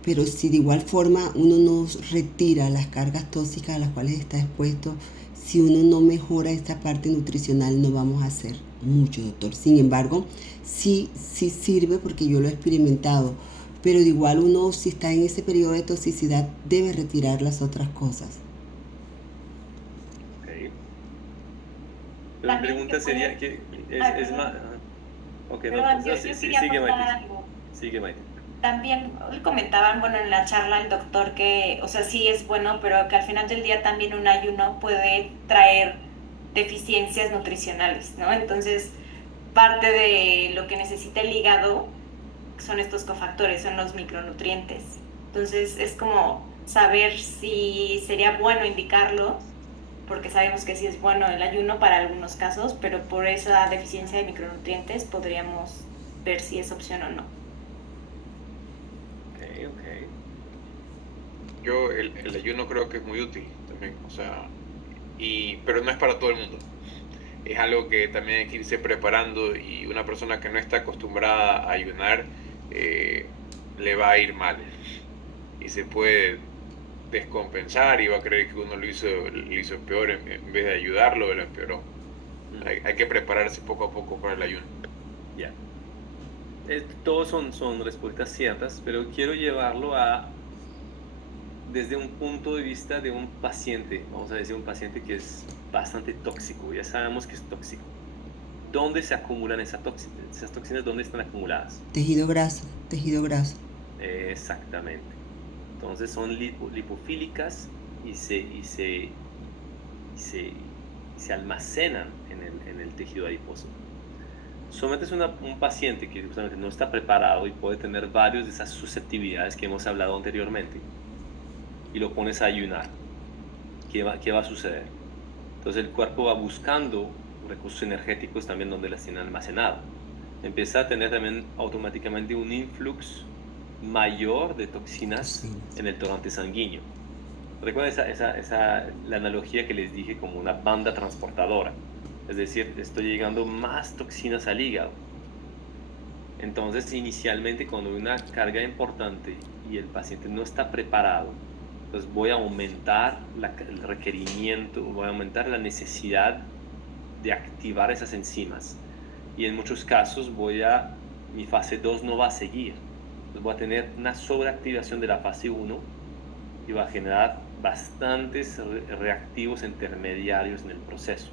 pero si de igual forma uno no retira las cargas tóxicas a las cuales está expuesto, si uno no mejora esta parte nutricional, no vamos a hacer mucho, doctor. Sin embargo, sí sirve porque yo lo he experimentado, pero de igual uno, si está en ese periodo de toxicidad, debe retirar las otras cosas. Ok. Pero mi pregunta sería que es más... Ok, Perdón, no, yo quería sigue aportar Maite. algo. Sigue Maite. También comentaban, bueno, en la charla el doctor que, o sea, sí es bueno, pero que al final del día también un ayuno puede traer deficiencias nutricionales, ¿no? Entonces, parte de lo que necesita el hígado son estos cofactores, son los micronutrientes. Entonces, es como saber si sería bueno indicarlo, porque sabemos que sí es bueno el ayuno para algunos casos, pero por esa deficiencia de micronutrientes podríamos ver si es opción o no. Ok. Yo el ayuno creo que es muy útil también, o sea, pero no es para todo el mundo. Es algo que también hay que irse preparando y una persona que no está acostumbrada a ayunar le va a ir mal y se puede descompensar y va a creer que uno lo hizo peor en vez de ayudarlo, lo empeoró. Hay que prepararse poco a poco para el ayuno. Ya. Todos son respuestas ciertas, pero quiero llevarlo desde un punto de vista de un paciente, vamos a decir un paciente que es bastante tóxico, ya sabemos que es tóxico. ¿Dónde se acumulan esas toxinas? ¿Dónde están acumuladas? Tejido graso. Exactamente. Entonces son lipofílicas y se almacenan en el tejido adiposo. Sometes un paciente que justamente no está preparado y puede tener varias de esas susceptibilidades que hemos hablado anteriormente y lo pones a ayunar. ¿Qué va a suceder? Entonces el cuerpo va buscando recursos energéticos también donde las tiene almacenado. Empieza a tener también automáticamente un influx mayor de toxinas en el torrente sanguíneo. Recuerden la analogía que les dije como una banda transportadora. Es decir, estoy llegando más toxinas al hígado. Entonces, inicialmente, cuando hay una carga importante y el paciente no está preparado, entonces voy a aumentar el requerimiento, voy a aumentar la necesidad de activar esas enzimas. Y en muchos casos mi fase 2 no va a seguir. Entonces voy a tener una sobreactivación de la fase 1 y va a generar bastantes reactivos intermediarios en el proceso.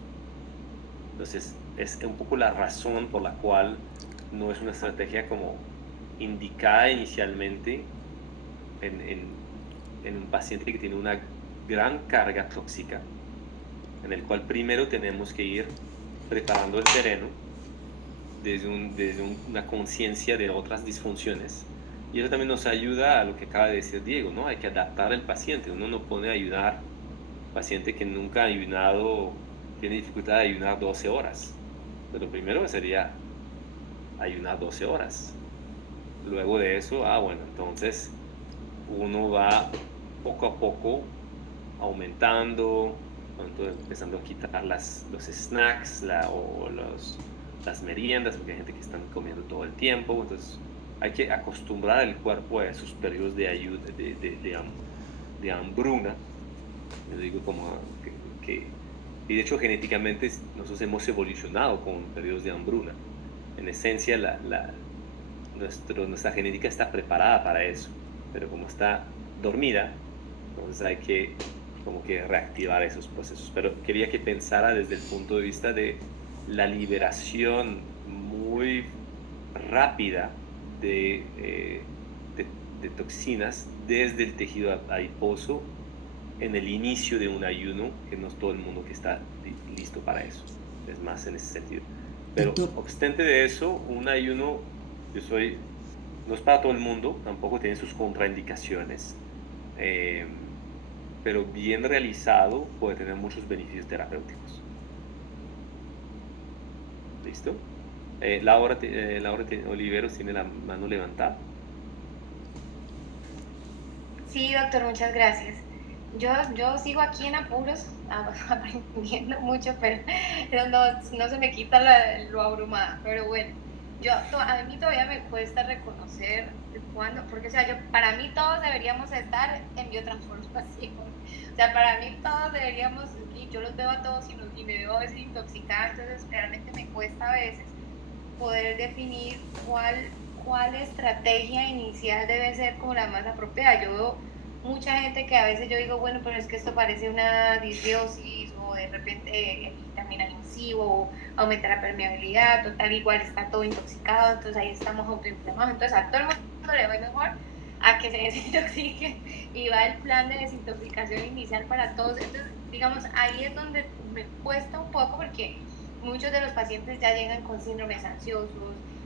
Entonces, es un poco la razón por la cual no es una estrategia como indicada inicialmente en un paciente que tiene una gran carga tóxica, en el cual primero tenemos que ir preparando el terreno desde una conciencia de otras disfunciones. Y eso también nos ayuda a lo que acaba de decir Diego, ¿no? Hay que adaptar al paciente. Uno no puede ayudar a paciente que nunca ha ayunado, tiene dificultad de ayunar 12 horas. Pero primero sería ayunar 12 horas. Luego de eso, bueno, entonces uno va poco a poco aumentando, empezando a quitar los snacks o las meriendas, porque hay gente que está comiendo todo el tiempo. Entonces hay que acostumbrar al cuerpo a esos periodos de ayuda, de hambruna. Yo digo como que Y de hecho, genéticamente nosotros hemos evolucionado con periodos de hambruna. En esencia, nuestra genética está preparada para eso, pero como está dormida, entonces hay que como que reactivar esos procesos. Pero quería que pensara desde el punto de vista de la liberación muy rápida de toxinas desde el tejido adiposo en el inicio de un ayuno, que no es todo el mundo que está listo para eso, es más en ese sentido. Pero Doctor, obstante de eso, un ayuno, no es para todo el mundo, tampoco tiene sus contraindicaciones, pero bien realizado puede tener muchos beneficios terapéuticos. ¿Listo? Laura Oliveros tiene la mano levantada. Sí, doctor, muchas gracias. Yo sigo aquí en apuros, aprendiendo mucho, pero no se me quita lo abrumada. Pero bueno, a mí todavía me cuesta reconocer cuándo, porque o sea, para mí todos deberíamos estar en biotransformación. O sea, para mí todos deberíamos, y yo los veo a todos y me veo a veces intoxicada, entonces realmente me cuesta a veces poder definir cuál estrategia inicial debe ser como la más apropiada. Yo veo mucha gente que a veces yo digo, bueno, pero es que esto parece una disbiosis o de repente vitamina C o aumenta la permeabilidad, total, igual está todo intoxicado, entonces ahí estamos autoinflamados. Entonces a todo el mundo le va mejor a que se desintoxique y va el plan de desintoxicación inicial para todos. Entonces, digamos, ahí es donde me cuesta un poco porque muchos de los pacientes ya llegan con síndromes ansiosos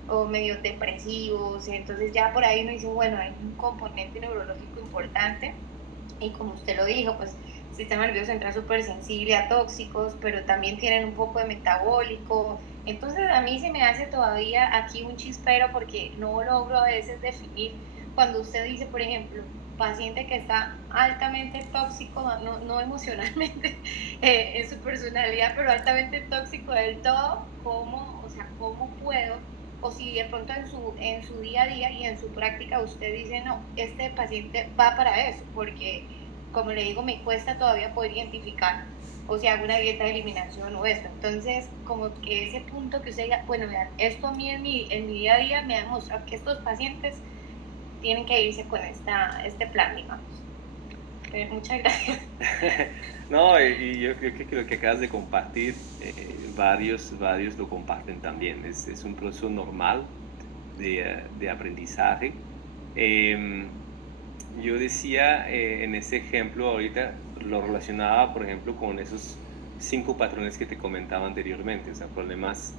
o medio depresivos, entonces ya por ahí uno dice, bueno, hay un componente neurológico importante y como usted lo dijo, pues sistema nervioso central súper sensible a tóxicos, pero también tienen un poco de metabólico, entonces a mí se me hace todavía aquí un chispero porque no logro a veces definir cuando usted dice, por ejemplo, paciente que está altamente tóxico, no emocionalmente en su personalidad, pero altamente tóxico del todo, ¿cómo puedo? O si de pronto en su día a día y en su práctica usted dice, no, este paciente va para eso, porque como le digo, me cuesta todavía poder identificar, o sea, una dieta de eliminación o esto. Entonces, como que ese punto que usted diga, bueno, vean, esto a mí en mi día a día me ha demostrado que estos pacientes tienen que irse con este plan, digamos. Muchas gracias. No, y yo creo que lo que acabas de compartir, varios lo comparten también. Es un proceso normal de aprendizaje. Yo decía en ese ejemplo ahorita, lo relacionaba, por ejemplo, con esos 5 patrones que te comentaba anteriormente, o sea, problemas,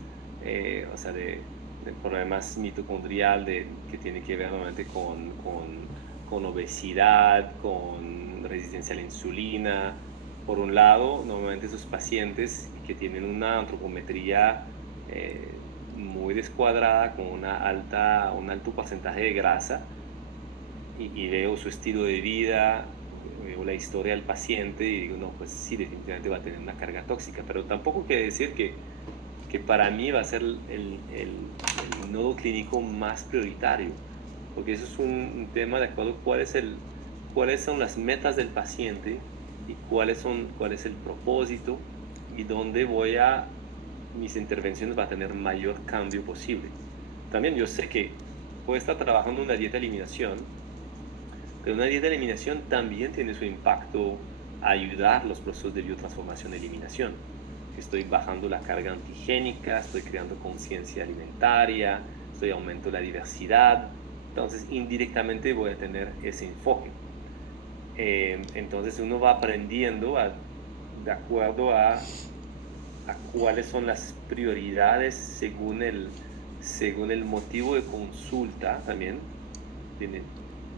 o sea, de problemas mitocondrial que tiene que ver normalmente con obesidad, con resistencia a la insulina. Por un lado, normalmente esos pacientes que tienen una antropometría muy descuadrada, con un alto porcentaje de grasa, y veo su estilo de vida, veo la historia del paciente y digo, no, pues sí, definitivamente va a tener una carga tóxica, pero tampoco quiere decir que para mí va a ser el nodo clínico más prioritario, porque eso es un tema de acuerdo cuáles son las metas del paciente y cuál es el propósito y dónde mis intervenciones van a tener mayor cambio posible. También yo sé que puedo estar trabajando en una dieta de eliminación, pero una dieta de eliminación también tiene su impacto a ayudar los procesos de biotransformación y eliminación. Estoy bajando la carga antigénica, estoy creando conciencia alimentaria, estoy aumentando la diversidad, entonces indirectamente voy a tener ese enfoque. Entonces uno va aprendiendo de acuerdo a cuáles son las prioridades según el motivo de consulta también.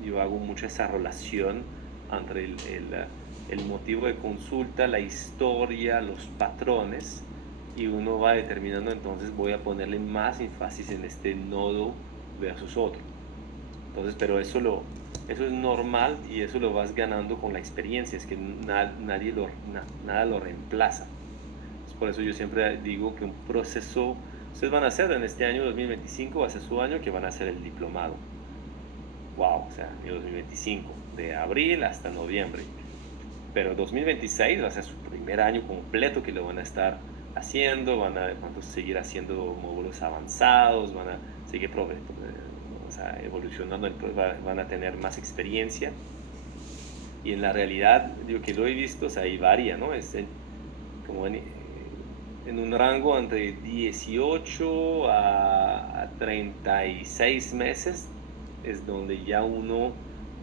Yo hago mucho esa relación entre el motivo de consulta, la historia, los patrones, y uno va determinando, entonces voy a ponerle más énfasis en este nodo versus otro. Entonces, pero eso es normal y eso lo vas ganando con la experiencia, es que nada lo reemplaza. Por eso yo siempre digo que un proceso, ustedes van a hacer en este año 2025, va a ser su año que van a hacer el diplomado. Wow, o sea, año 2025, de abril hasta noviembre. pero 2026 va a ser su primer año completo que lo van a estar haciendo, van a seguir haciendo módulos avanzados, van a seguir evolucionando, van a tener más experiencia. Y en la realidad, yo que lo he visto, o sea, ahí varía, ¿no? Como en un rango entre 18 a 36 meses es donde ya uno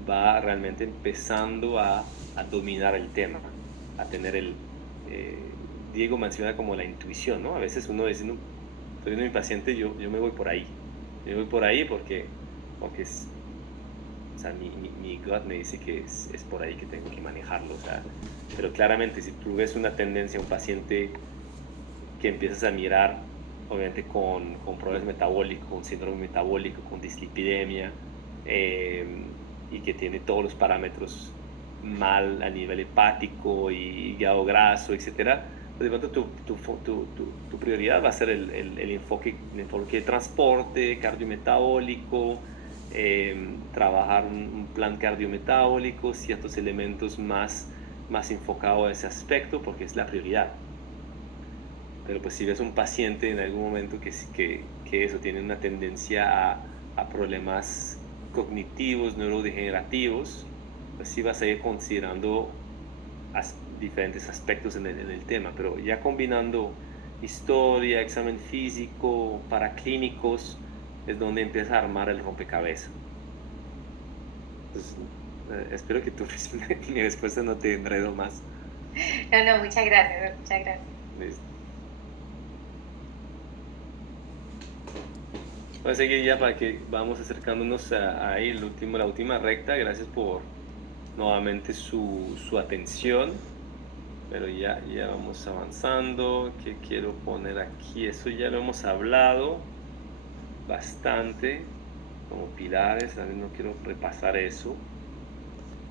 va realmente empezando a dominar el tema, a tener Diego menciona como la intuición, ¿no? A veces uno dice, no, estoy viendo a mi paciente, yo me voy por ahí. Yo me voy por ahí porque es, o sea, mi gut me dice que es por ahí que tengo que manejarlo, o sea, pero claramente si tú ves una tendencia a un paciente que empiezas a mirar, obviamente con problemas metabólicos, con síndrome metabólico, con dislipidemia, y que tiene todos los parámetros mal a nivel hepático y hígado graso, etcétera, pues de pronto tu prioridad va a ser el enfoque de transporte, cardiometabólico, trabajar un plan cardiometabólico, ciertos elementos más enfocados a ese aspecto, porque es la prioridad. Pero pues si ves un paciente en algún momento que eso tiene una tendencia a problemas cognitivos, neurodegenerativos, pues sí vas a ir considerando diferentes aspectos en el tema, pero ya combinando historia, examen físico, paraclínicos, es donde empieza a armar el rompecabezas. Entonces, espero que mi respuesta no te enredo más. No, muchas gracias, muchas gracias. Listo. Voy a seguir ya para que vamos acercándonos a ahí la última recta. Gracias por nuevamente su atención, pero ya vamos avanzando. ¿Qué quiero poner aquí? Eso ya lo hemos hablado bastante como pilares, también no quiero repasar eso.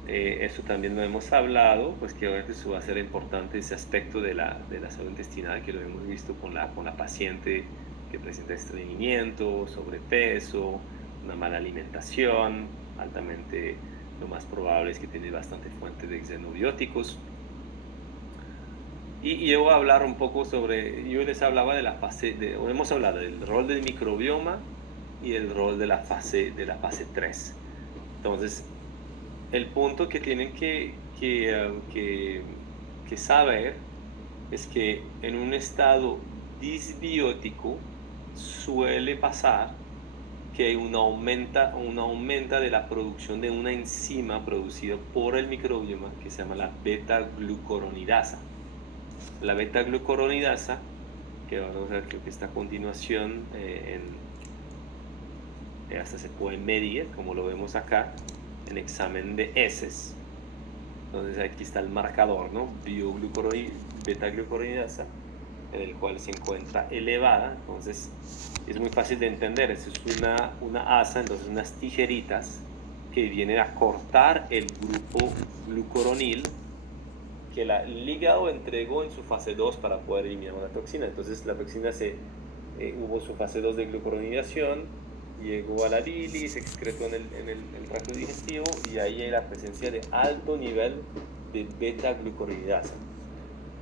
Eso también lo hemos hablado, pues que obviamente eso va a ser importante, ese aspecto de la salud intestinal, que lo hemos visto con la paciente que presenta estreñimiento, sobrepeso, una mala alimentación, altamente lo más probable es que tiene bastante fuente de xenobióticos. Y yo voy a hablar un poco yo les hablaba de la fase, hemos hablado del rol del microbioma y el rol de la fase 3. Entonces, el punto que tienen que saber es que en un estado disbiótico suele pasar que uno aumenta de la producción de una enzima producida por el microbioma que se llama la beta-glucuronidasa. La beta-glucuronidasa, que vamos a ver, creo que está a continuación, hasta se puede medir, como lo vemos acá, en examen de heces. Entonces aquí está el marcador, ¿no? Beta-glucuronidasa, en el cual se encuentra elevada. Entonces es muy fácil de entender. Esto es una asa, entonces unas tijeritas que vienen a cortar el grupo glucuronil que el hígado entregó en su fase 2 para poder eliminar una toxina. Entonces la toxina hubo su fase 2 de glucuronidación, llegó a la bilis, se excretó en el tracto digestivo, y ahí hay la presencia de alto nivel de beta-glucuronidasa.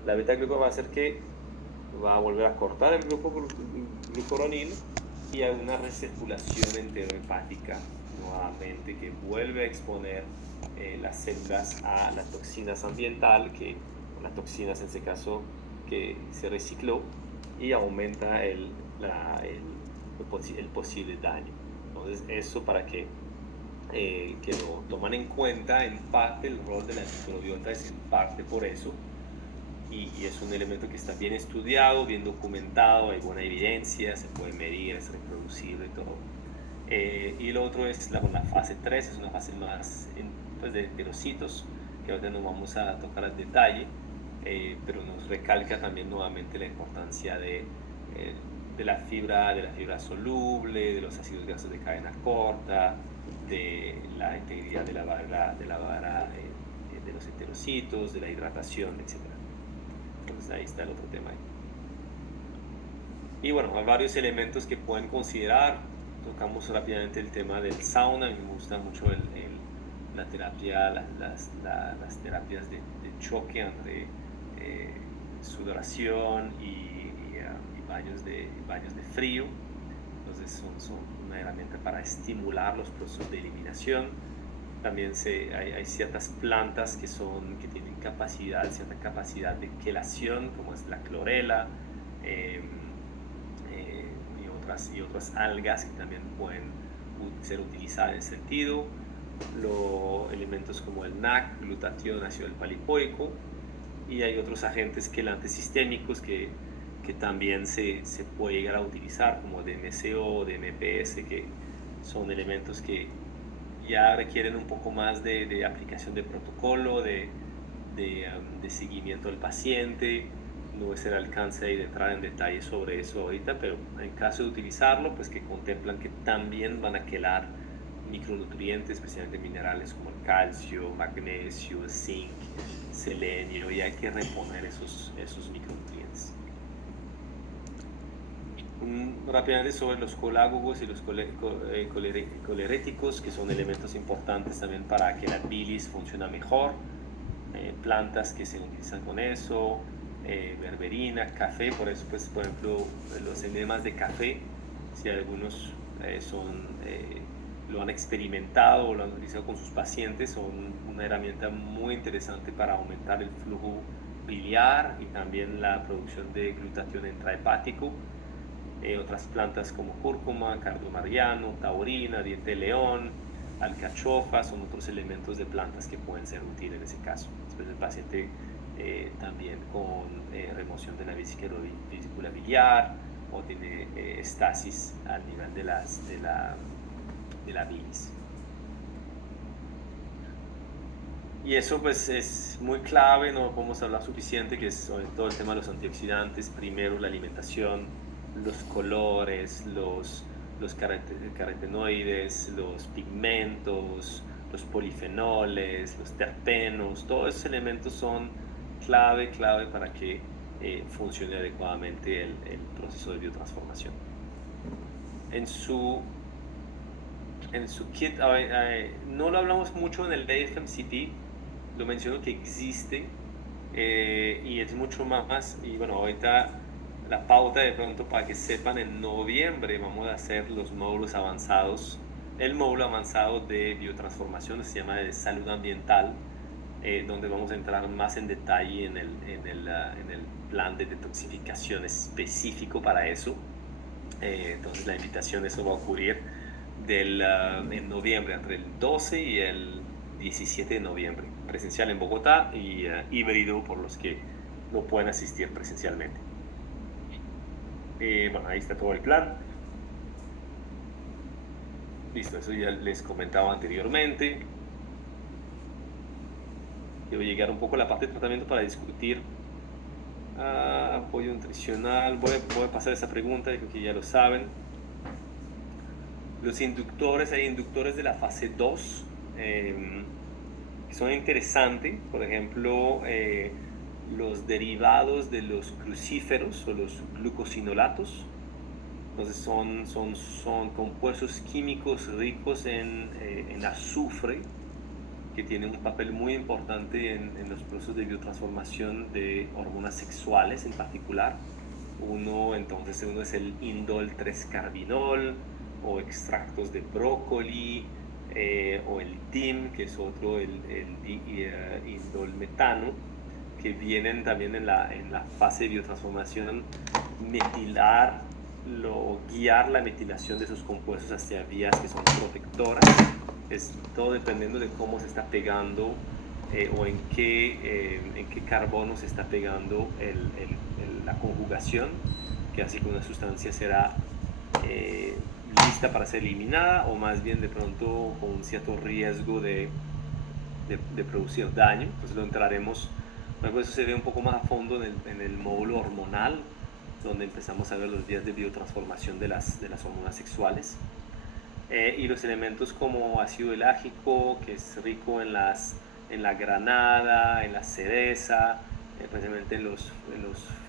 La beta-glucuronidasa va a hacer que va a volver a cortar el grupo glucuronil y hay una recirculación enterohepática nuevamente que vuelve a exponer las células a las toxinas ambientales, las toxinas en ese caso que se recicló, y aumenta el posible daño. Entonces eso para que lo toman en cuenta, en parte el rol de la microbiota es en parte por eso, y es un elemento que está bien estudiado, bien documentado, hay buena evidencia, se puede medir, es reproducible y todo. Y lo otro es la fase 3, es una fase más pues de enterocitos, que ahora no vamos a tocar al detalle, pero nos recalca también nuevamente la importancia de la fibra soluble, de los ácidos grasos de cadena corta, de la integridad de la barra de los enterocitos, de la hidratación, etc. Entonces ahí está el otro tema. Y bueno, hay varios elementos que pueden considerar. Tocamos rápidamente el tema del sauna. A mí me gusta mucho la terapia, las terapias de choque entre sudoración y baños de frío. Entonces son una herramienta para estimular los procesos de eliminación. También hay ciertas plantas que tienen cierta capacidad de quelación, como es la clorela, y otras algas que también pueden ser utilizadas en ese sentido. Elementos como el NAC, glutatión, ácido L-palipoico, y hay otros agentes quelantes sistémicos que también se puede llegar a utilizar, como DMCO o DMPS, que son elementos que ya requieren un poco más de aplicación de protocolo, de seguimiento del paciente. No es el alcance de entrar en detalle sobre eso ahorita, pero en caso de utilizarlo, pues que contemplan que también van a quelar micronutrientes, especialmente minerales como el calcio, magnesio, el zinc, selenio, y hay que reponer esos micronutrientes. Rápidamente sobre los colágogos y los coleréticos, que son elementos importantes también para que la bilis funcione mejor. Plantas que se utilizan con eso, berberina, café. Por eso, pues, por ejemplo, los enemas de café, si algunos lo han experimentado o lo han utilizado con sus pacientes, son una herramienta muy interesante para aumentar el flujo biliar y también la producción de glutatión intrahepático. Otras plantas como cúrcuma, cardomariano, taurina, diente de león, alcachofa, son otros elementos de plantas que pueden ser útiles en ese caso. Después el paciente también con remoción de la vesícula biliar, o tiene estasis al nivel de la bilis. Y eso pues es muy clave, no podemos hablar suficiente, que es sobre todo el tema de los antioxidantes. Primero la alimentación, los colores, los carotenoides, los pigmentos, los polifenoles, los terpenos. Todos esos elementos son clave para que funcione adecuadamente el proceso de biotransformación. En su kit, no lo hablamos mucho en el AFMCT, lo menciono que existe, y es mucho más. Y bueno, ahorita la pauta, de pronto, para que sepan, en noviembre vamos a hacer los módulos avanzados. El módulo avanzado de biotransformación se llama de salud ambiental, donde vamos a entrar más en detalle en el plan de detoxificación específico para eso. Entonces la invitación, eso va a ocurrir en noviembre, entre el 12 y el 17 de noviembre, presencial en Bogotá y híbrido por los que no pueden asistir presencialmente. Bueno, ahí está todo el plan. Listo, eso ya les comentaba anteriormente. Quiero llegar un poco a la parte de tratamiento para discutir apoyo nutricional. Voy a pasar esa pregunta, creo que ya lo saben. Los inductores, hay inductores de la fase 2 que son interesantes. Por ejemplo, los derivados de los crucíferos o los glucosinolatos. Entonces son compuestos químicos ricos en azufre, que tienen un papel muy importante en los procesos de biotransformación de hormonas sexuales en particular. Uno es el indol 3-carbinol, o extractos de brócoli, o el DIM, que es otro, el indol metano, que vienen también en la fase de biotransformación guiar la metilación de esos compuestos hacia vías que son protectoras. Es todo dependiendo de cómo se está pegando o en qué carbono se está pegando la conjugación, que así que una sustancia será lista para ser eliminada, o más bien de pronto con un cierto riesgo de producir daño. Entonces lo entraremos, luego eso se ve un poco más a fondo en el módulo hormonal, donde empezamos a ver los vías de biotransformación de las hormonas sexuales. Y los elementos como ácido elágico, que es rico en la granada, en la cereza, especialmente en los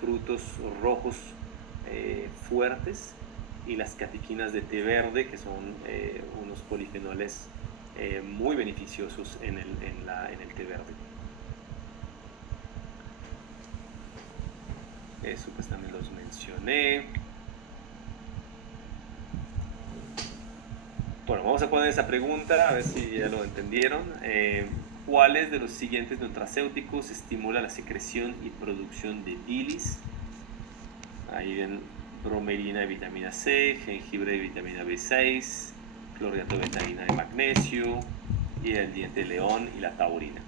frutos rojos fuertes, y las catequinas de té verde, que son unos polifenoles muy beneficiosos en el té verde. Eso pues también los mencioné. Bueno, vamos a poner esa pregunta, a ver si ya lo entendieron. ¿Cuáles de los siguientes nutracéuticos estimulan la secreción y producción de bilis? Ahí ven bromelina de vitamina C, jengibre de vitamina B6, clorhidrato de betaína de magnesio y el diente de león y la taurina.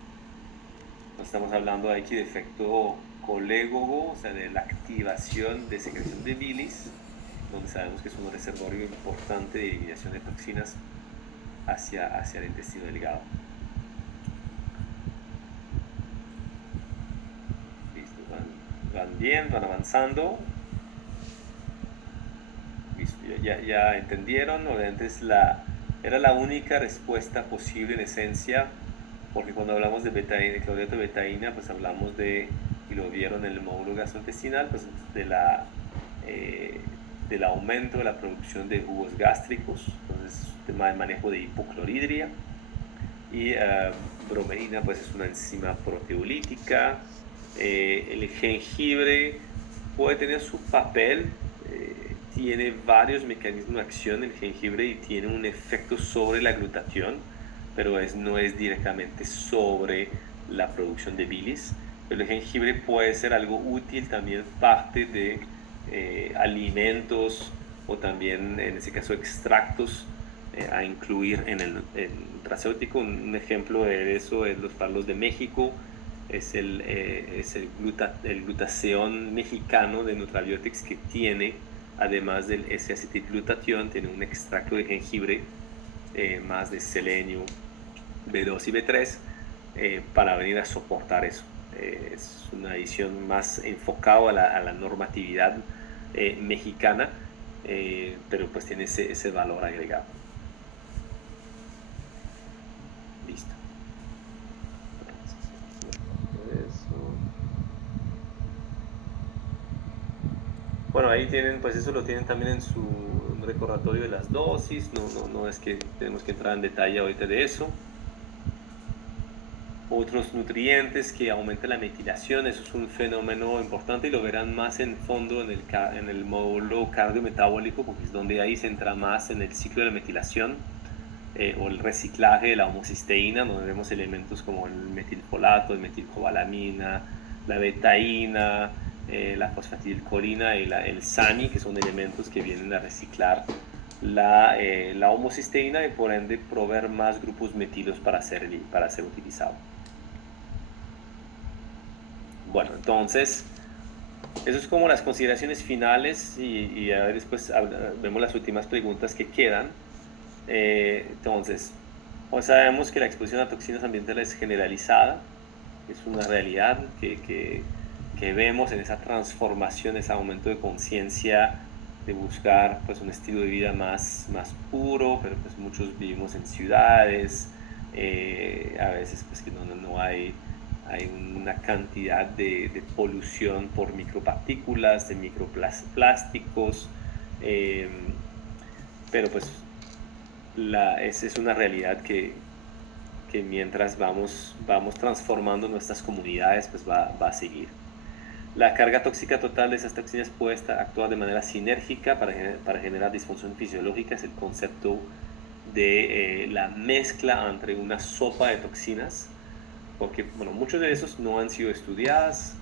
Estamos hablando aquí de efecto colégogo, o sea, de la activación de secreción de bilis, donde sabemos que es un reservorio importante de eliminación de toxinas hacia el intestino delgado. Listo, van bien, van avanzando. Listo, ya entendieron. Obviamente era la única respuesta posible en esencia, porque cuando hablamos de betaína, de clorhidrato de betaína, pues hablamos de, y lo vieron en el módulo gastrointestinal, pues del aumento de la producción de jugos gástricos, entonces tema de manejo de hipocloridria, y bromelina pues es una enzima proteolítica. El jengibre puede tener su papel, tiene varios mecanismos de acción el jengibre y tiene un efecto sobre la glutatión, pero no es directamente sobre la producción de bilis. Pero el jengibre puede ser algo útil, también parte de alimentos o también en ese caso extractos a incluir en el nutracéutico. Un ejemplo de eso es los palos de México, es el glutaceón mexicano de Nutrabiotics, que tiene, además del S-acetilglutatión, tiene un extracto de jengibre, más de selenio, B2 y B3, para venir a soportar eso. Es una edición más enfocada a la normatividad mexicana, pero pues tiene ese valor agregado. Listo. Bueno, ahí tienen, pues eso lo tienen también en su recordatorio de las dosis. No es que tenemos que entrar en detalle ahorita de eso. Otros nutrientes que aumentan la metilación, eso es un fenómeno importante y lo verán más en fondo en el módulo cardiometabólico, porque es donde ahí se entra más en el ciclo de la metilación, o el reciclaje de la homocisteína, donde vemos elementos como el metilfolato, el metilcobalamina, la betaína, la fosfatidilcolina y el SANI, que son elementos que vienen a reciclar la homocisteína y por ende proveer más grupos metilos para ser utilizado. Bueno, entonces eso es como las consideraciones finales y a ver, después vemos las últimas preguntas que quedan. Entonces, hoy sabemos que la exposición a toxinas ambientales es generalizada, es una realidad que vemos en esa transformación, ese aumento de conciencia de buscar pues un estilo de vida más puro, pero pues muchos vivimos en ciudades, a veces pues que no hay una cantidad de polución por micropartículas, de microplásticos, pero pues esa es una realidad que mientras vamos transformando nuestras comunidades, pues va a seguir. La carga tóxica total de esas toxinas puede actuar de manera sinérgica para generar disfunción fisiológica. Es el concepto de la mezcla entre una sopa de toxinas, porque bueno, muchos de esos no han sido estudiadas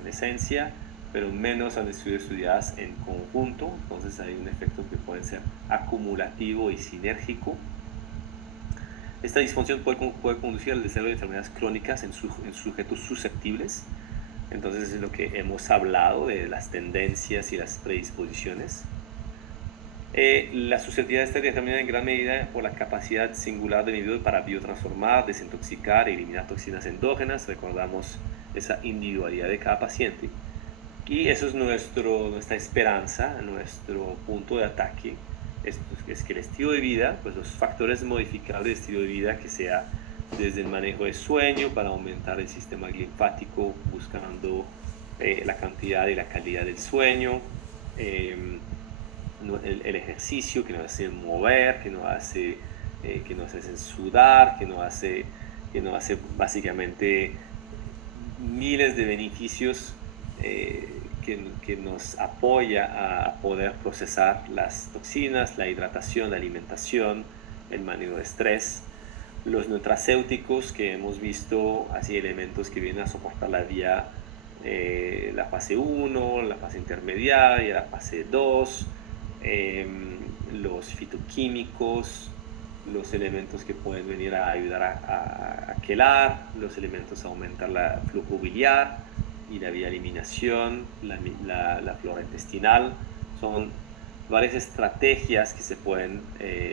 en esencia, pero menos han sido estudiadas en conjunto. Entonces hay un efecto que puede ser acumulativo y sinérgico. Esta disfunción puede conducir al desarrollo de enfermedades crónicas en sujetos susceptibles. Entonces es lo que hemos hablado de las tendencias y las predisposiciones. La susceptibilidad está determinada en gran medida por la capacidad singular del individuo para biotransformar, desintoxicar y eliminar toxinas endógenas. Recordamos esa individualidad de cada paciente. Y eso es nuestra esperanza, nuestro punto de ataque. Es que el estilo de vida, pues los factores modificables del estilo de vida, que sea desde el manejo de sueño para aumentar el sistema linfático, buscando la cantidad y la calidad del sueño, el ejercicio que nos hace mover, que nos hace sudar, que nos hace básicamente miles de beneficios que nos apoya a poder procesar las toxinas, la hidratación, la alimentación, el manejo de estrés. Los nutracéuticos que hemos visto, así elementos que vienen a soportar la vía, la fase 1, la fase intermediaria, la fase 2, los fitoquímicos, los elementos que pueden venir a ayudar a quelar, los elementos a aumentar el flujo biliar y la vía de eliminación, la flora intestinal. Son varias estrategias que se pueden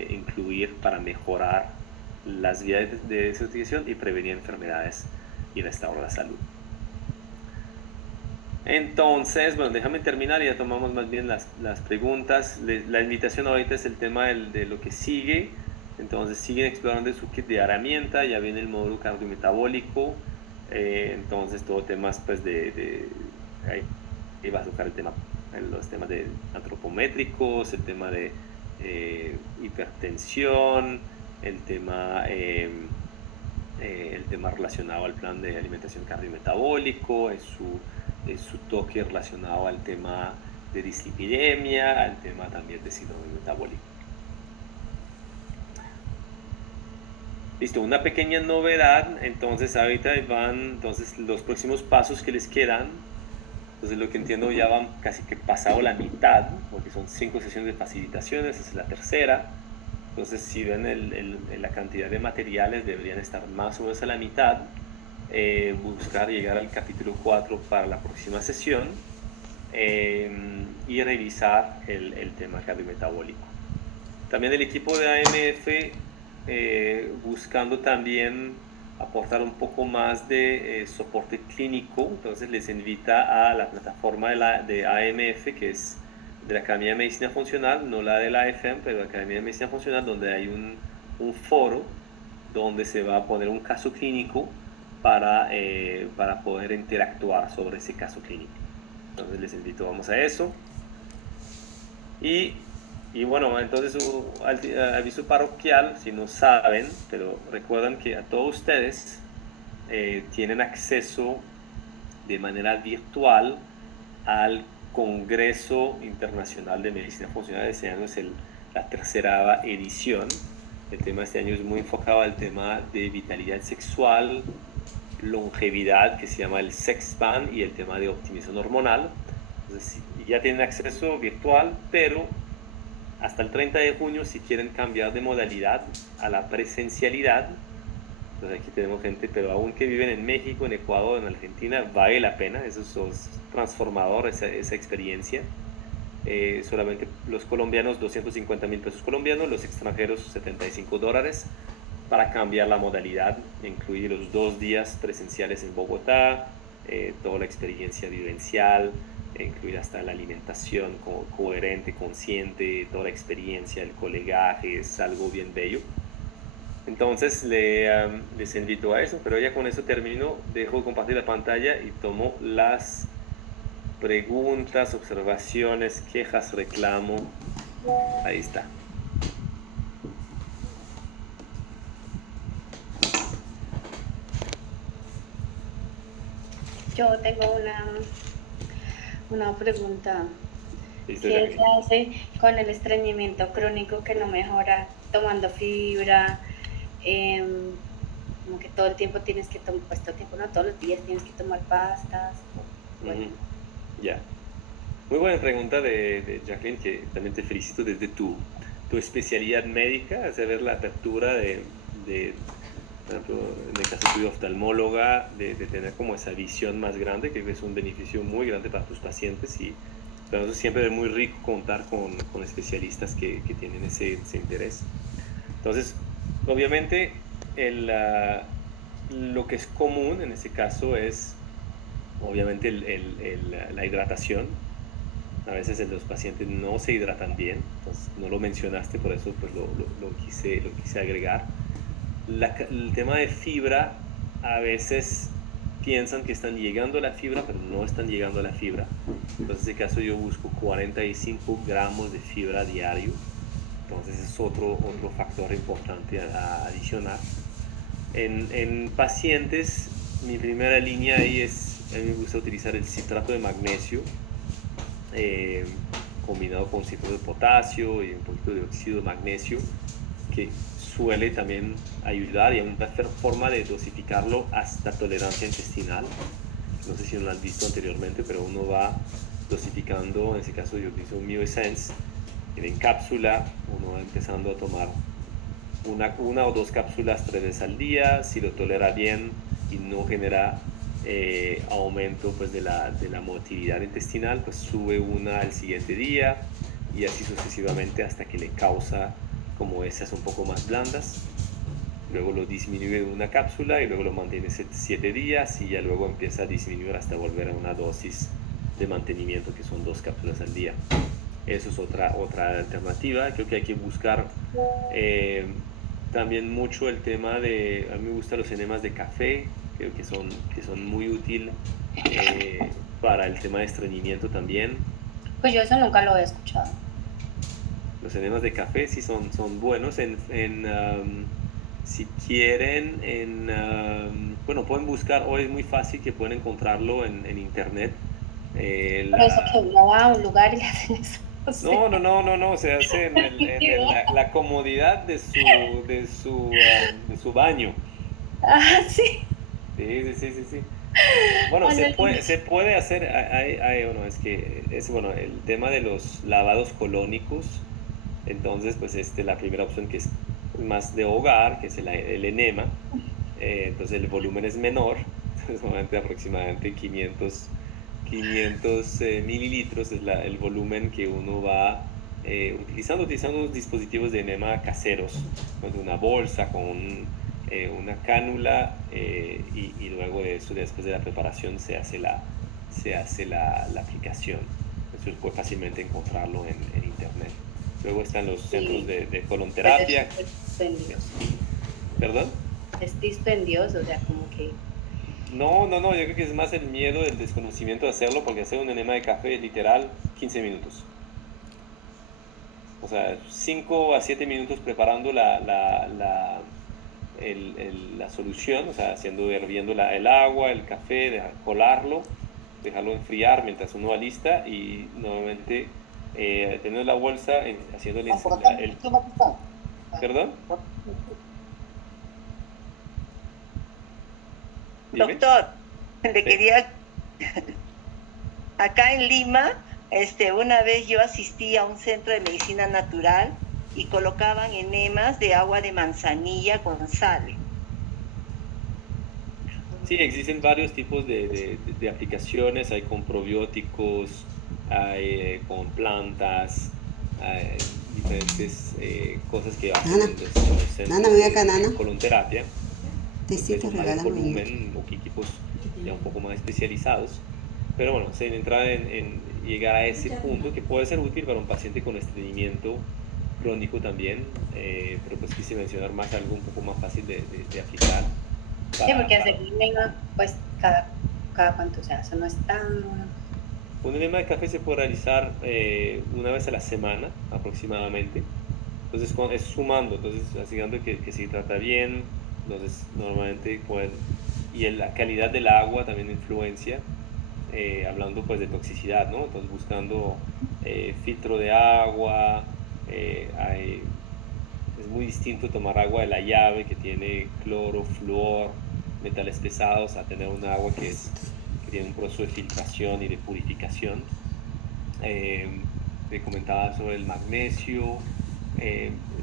incluir para mejorar las vías de desintoxicación y prevenir enfermedades y restaurar la salud. Entonces, bueno, déjame terminar y ya tomamos más bien las preguntas. La invitación ahorita es el tema de lo que sigue. Entonces, siguen explorando su kit de herramienta, ya viene el módulo cardiometabólico. Entonces, todo temas pues ahí va a tocar los temas de antropométricos, el tema de hipertensión, el tema relacionado al plan de alimentación cardiometabólico, es su toque relacionado al tema de dislipidemia, al tema también de síndrome metabólico. Listo, una pequeña novedad, entonces ahorita van los próximos pasos que les quedan. Entonces lo que entiendo ya van casi que pasado la mitad, porque son 5 sesiones de facilitaciones, esa es la tercera. Entonces si ven la cantidad de materiales deberían estar más o menos a la mitad. Buscar llegar al capítulo 4 para la próxima sesión y revisar el tema cardiometabólico. También el equipo de AMF buscando también aportar un poco más de soporte clínico, entonces les invita a la plataforma de AMF, que es de la Academia de Medicina Funcional, no la de la AFM, pero la Academia de Medicina Funcional, donde hay un foro donde se va a poner un caso clínico para poder interactuar sobre ese caso clínico. Entonces les invito, vamos a eso. Y bueno, entonces aviso parroquial, si no saben, pero recuerden que a todos ustedes tienen acceso de manera virtual al Congreso Internacional de Medicina Funcional. Este año es la tercera edición. El tema de este año es muy enfocado al tema de vitalidad sexual, longevidad, que se llama el Sex Band, y el tema de optimización hormonal. Entonces ya tienen acceso virtual, pero hasta el 30 de junio, si quieren cambiar de modalidad a la presencialidad, pues aquí tenemos gente, pero aún que viven en México, en Ecuador, en Argentina, vale la pena, eso es transformador esa experiencia. Solamente los colombianos, 250,000 pesos colombianos, los extranjeros, $75, para cambiar la modalidad, incluir los 2 días presenciales en Bogotá, toda la experiencia vivencial, incluir hasta la alimentación coherente, consciente, toda la experiencia, el colegaje, es algo bien bello. Entonces les invito a eso, pero ya con eso termino, dejo de compartir la pantalla y tomo las preguntas, observaciones, quejas, reclamo. Ahí está. Yo tengo una pregunta. ¿Qué se hace con el estreñimiento crónico que no mejora tomando fibra? Como que todo el tiempo tienes que tomar, pues todo el tiempo, no todos los días tienes que tomar pastas. Bueno. Ya. Muy buena pregunta de Jacqueline, que también te felicito desde tu especialidad médica, hacer ver la apertura de, por ejemplo, en el caso tuyo oftalmóloga, de tener como esa visión más grande, que es un beneficio muy grande para tus pacientes, y para nosotros siempre es muy rico contar con especialistas que tienen ese interés. Entonces, obviamente, lo que es común en este caso es, obviamente, la hidratación. A veces los pacientes no se hidratan bien, entonces no lo mencionaste, por eso pues lo quise agregar. El tema de fibra, a veces piensan que están llegando a la fibra, pero no están llegando a la fibra. Entonces, en este caso yo busco 45 gramos de fibra diario. Entonces es otro factor importante a adicionar. En pacientes, mi primera línea ahí a mí me gusta utilizar el citrato de magnesio. combinado con citrato de potasio y un poquito de óxido de magnesio, que suele también ayudar, y es una forma de dosificarlo hasta tolerancia intestinal. No sé si lo han visto anteriormente, pero uno va dosificando. En ese caso yo utilizo un MioEssence, que en cápsula uno va empezando a tomar una o dos cápsulas 3 veces al día. Si lo tolera bien y no genera aumento pues de la motilidad intestinal, pues sube una al siguiente día, y así sucesivamente hasta que le causa como esas un poco más blandas. Luego lo disminuye en una cápsula y luego lo mantiene 7 días, y ya luego empieza a disminuir hasta volver a una dosis de mantenimiento, que son 2 cápsulas al día. Eso es otra alternativa. Creo que hay que buscar también mucho el tema de, a mí me gustan los enemas de café, creo que son muy útil para el tema de estreñimiento también. Pues yo eso nunca lo he escuchado. Los enemas de café sí son buenos. Si quieren, bueno, pueden buscar, hoy es muy fácil que pueden encontrarlo en internet. Pero eso que uno va a un lugar y hacen eso. No, se hace en la comodidad de su baño. Ah, sí. Sí. Bueno, se puede hacer, bueno, bueno, el tema de los lavados colónicos. Entonces, pues la primera opción, que es más de hogar, que es el enema. Entonces el volumen es menor, es aproximadamente 500 mililitros es el volumen que uno va utilizando unos dispositivos de enema caseros, con una bolsa, con una cánula, y luego de eso, después de la preparación, se hace la aplicación. Eso puede fácilmente encontrarlo en internet. Luego están los centros de colonterapia. Pero es dispendioso. ¿Perdón? Es dispendioso, o sea, como que... No, yo creo que es más el miedo, el desconocimiento de hacerlo, porque hacer un enema de café es literal 15 minutos. O sea, 5 a 7 minutos preparando la solución, o sea, hirviendo el agua, el café, colarlo, dejarlo enfriar mientras uno alista, y nuevamente teniendo la bolsa, haciendo el... ¿Perdón? Doctor, le quería... Acá en Lima, una vez yo asistí a un centro de medicina natural y colocaban enemas de agua de manzanilla con sal. Sí, existen varios tipos de aplicaciones. Hay con probióticos, hay con plantas, hay diferentes cosas que hacen en los centros de colonterapia. Más volumen, o equipos ya un poco más especializados, pero bueno, sin entrar en llegar a ese punto, que puede ser útil para un paciente con estreñimiento crónico también, pero pues quise mencionar más algo un poco más fácil de aplicar. Sí, porque hacer un enema, pues cada cuánto, o sea, eso no es tan... Un enema de café se puede realizar una vez a la semana aproximadamente. Entonces es sumando, entonces asegurando que se trata bien. Entonces normalmente y la calidad del agua también influencia, hablando pues de toxicidad, ¿no? Entonces buscando filtro de agua. Es muy distinto tomar agua de la llave, que tiene cloro, flúor, metales pesados, a tener un agua que tiene un proceso de filtración y de purificación. Te comentaba sobre el magnesio.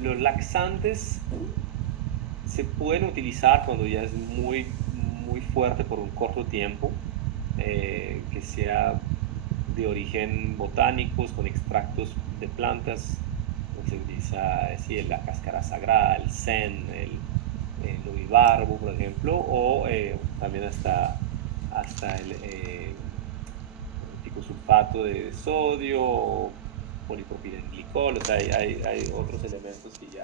Los laxantes se pueden utilizar cuando ya es muy fuerte por un corto tiempo, que sea de origen botánicos, con extractos de plantas. Se utiliza la cáscara sagrada, el sen, el ovibarbo, por ejemplo, o también hasta el picosulfato de sodio, o polipropilenglicol. O sea, hay otros elementos que ya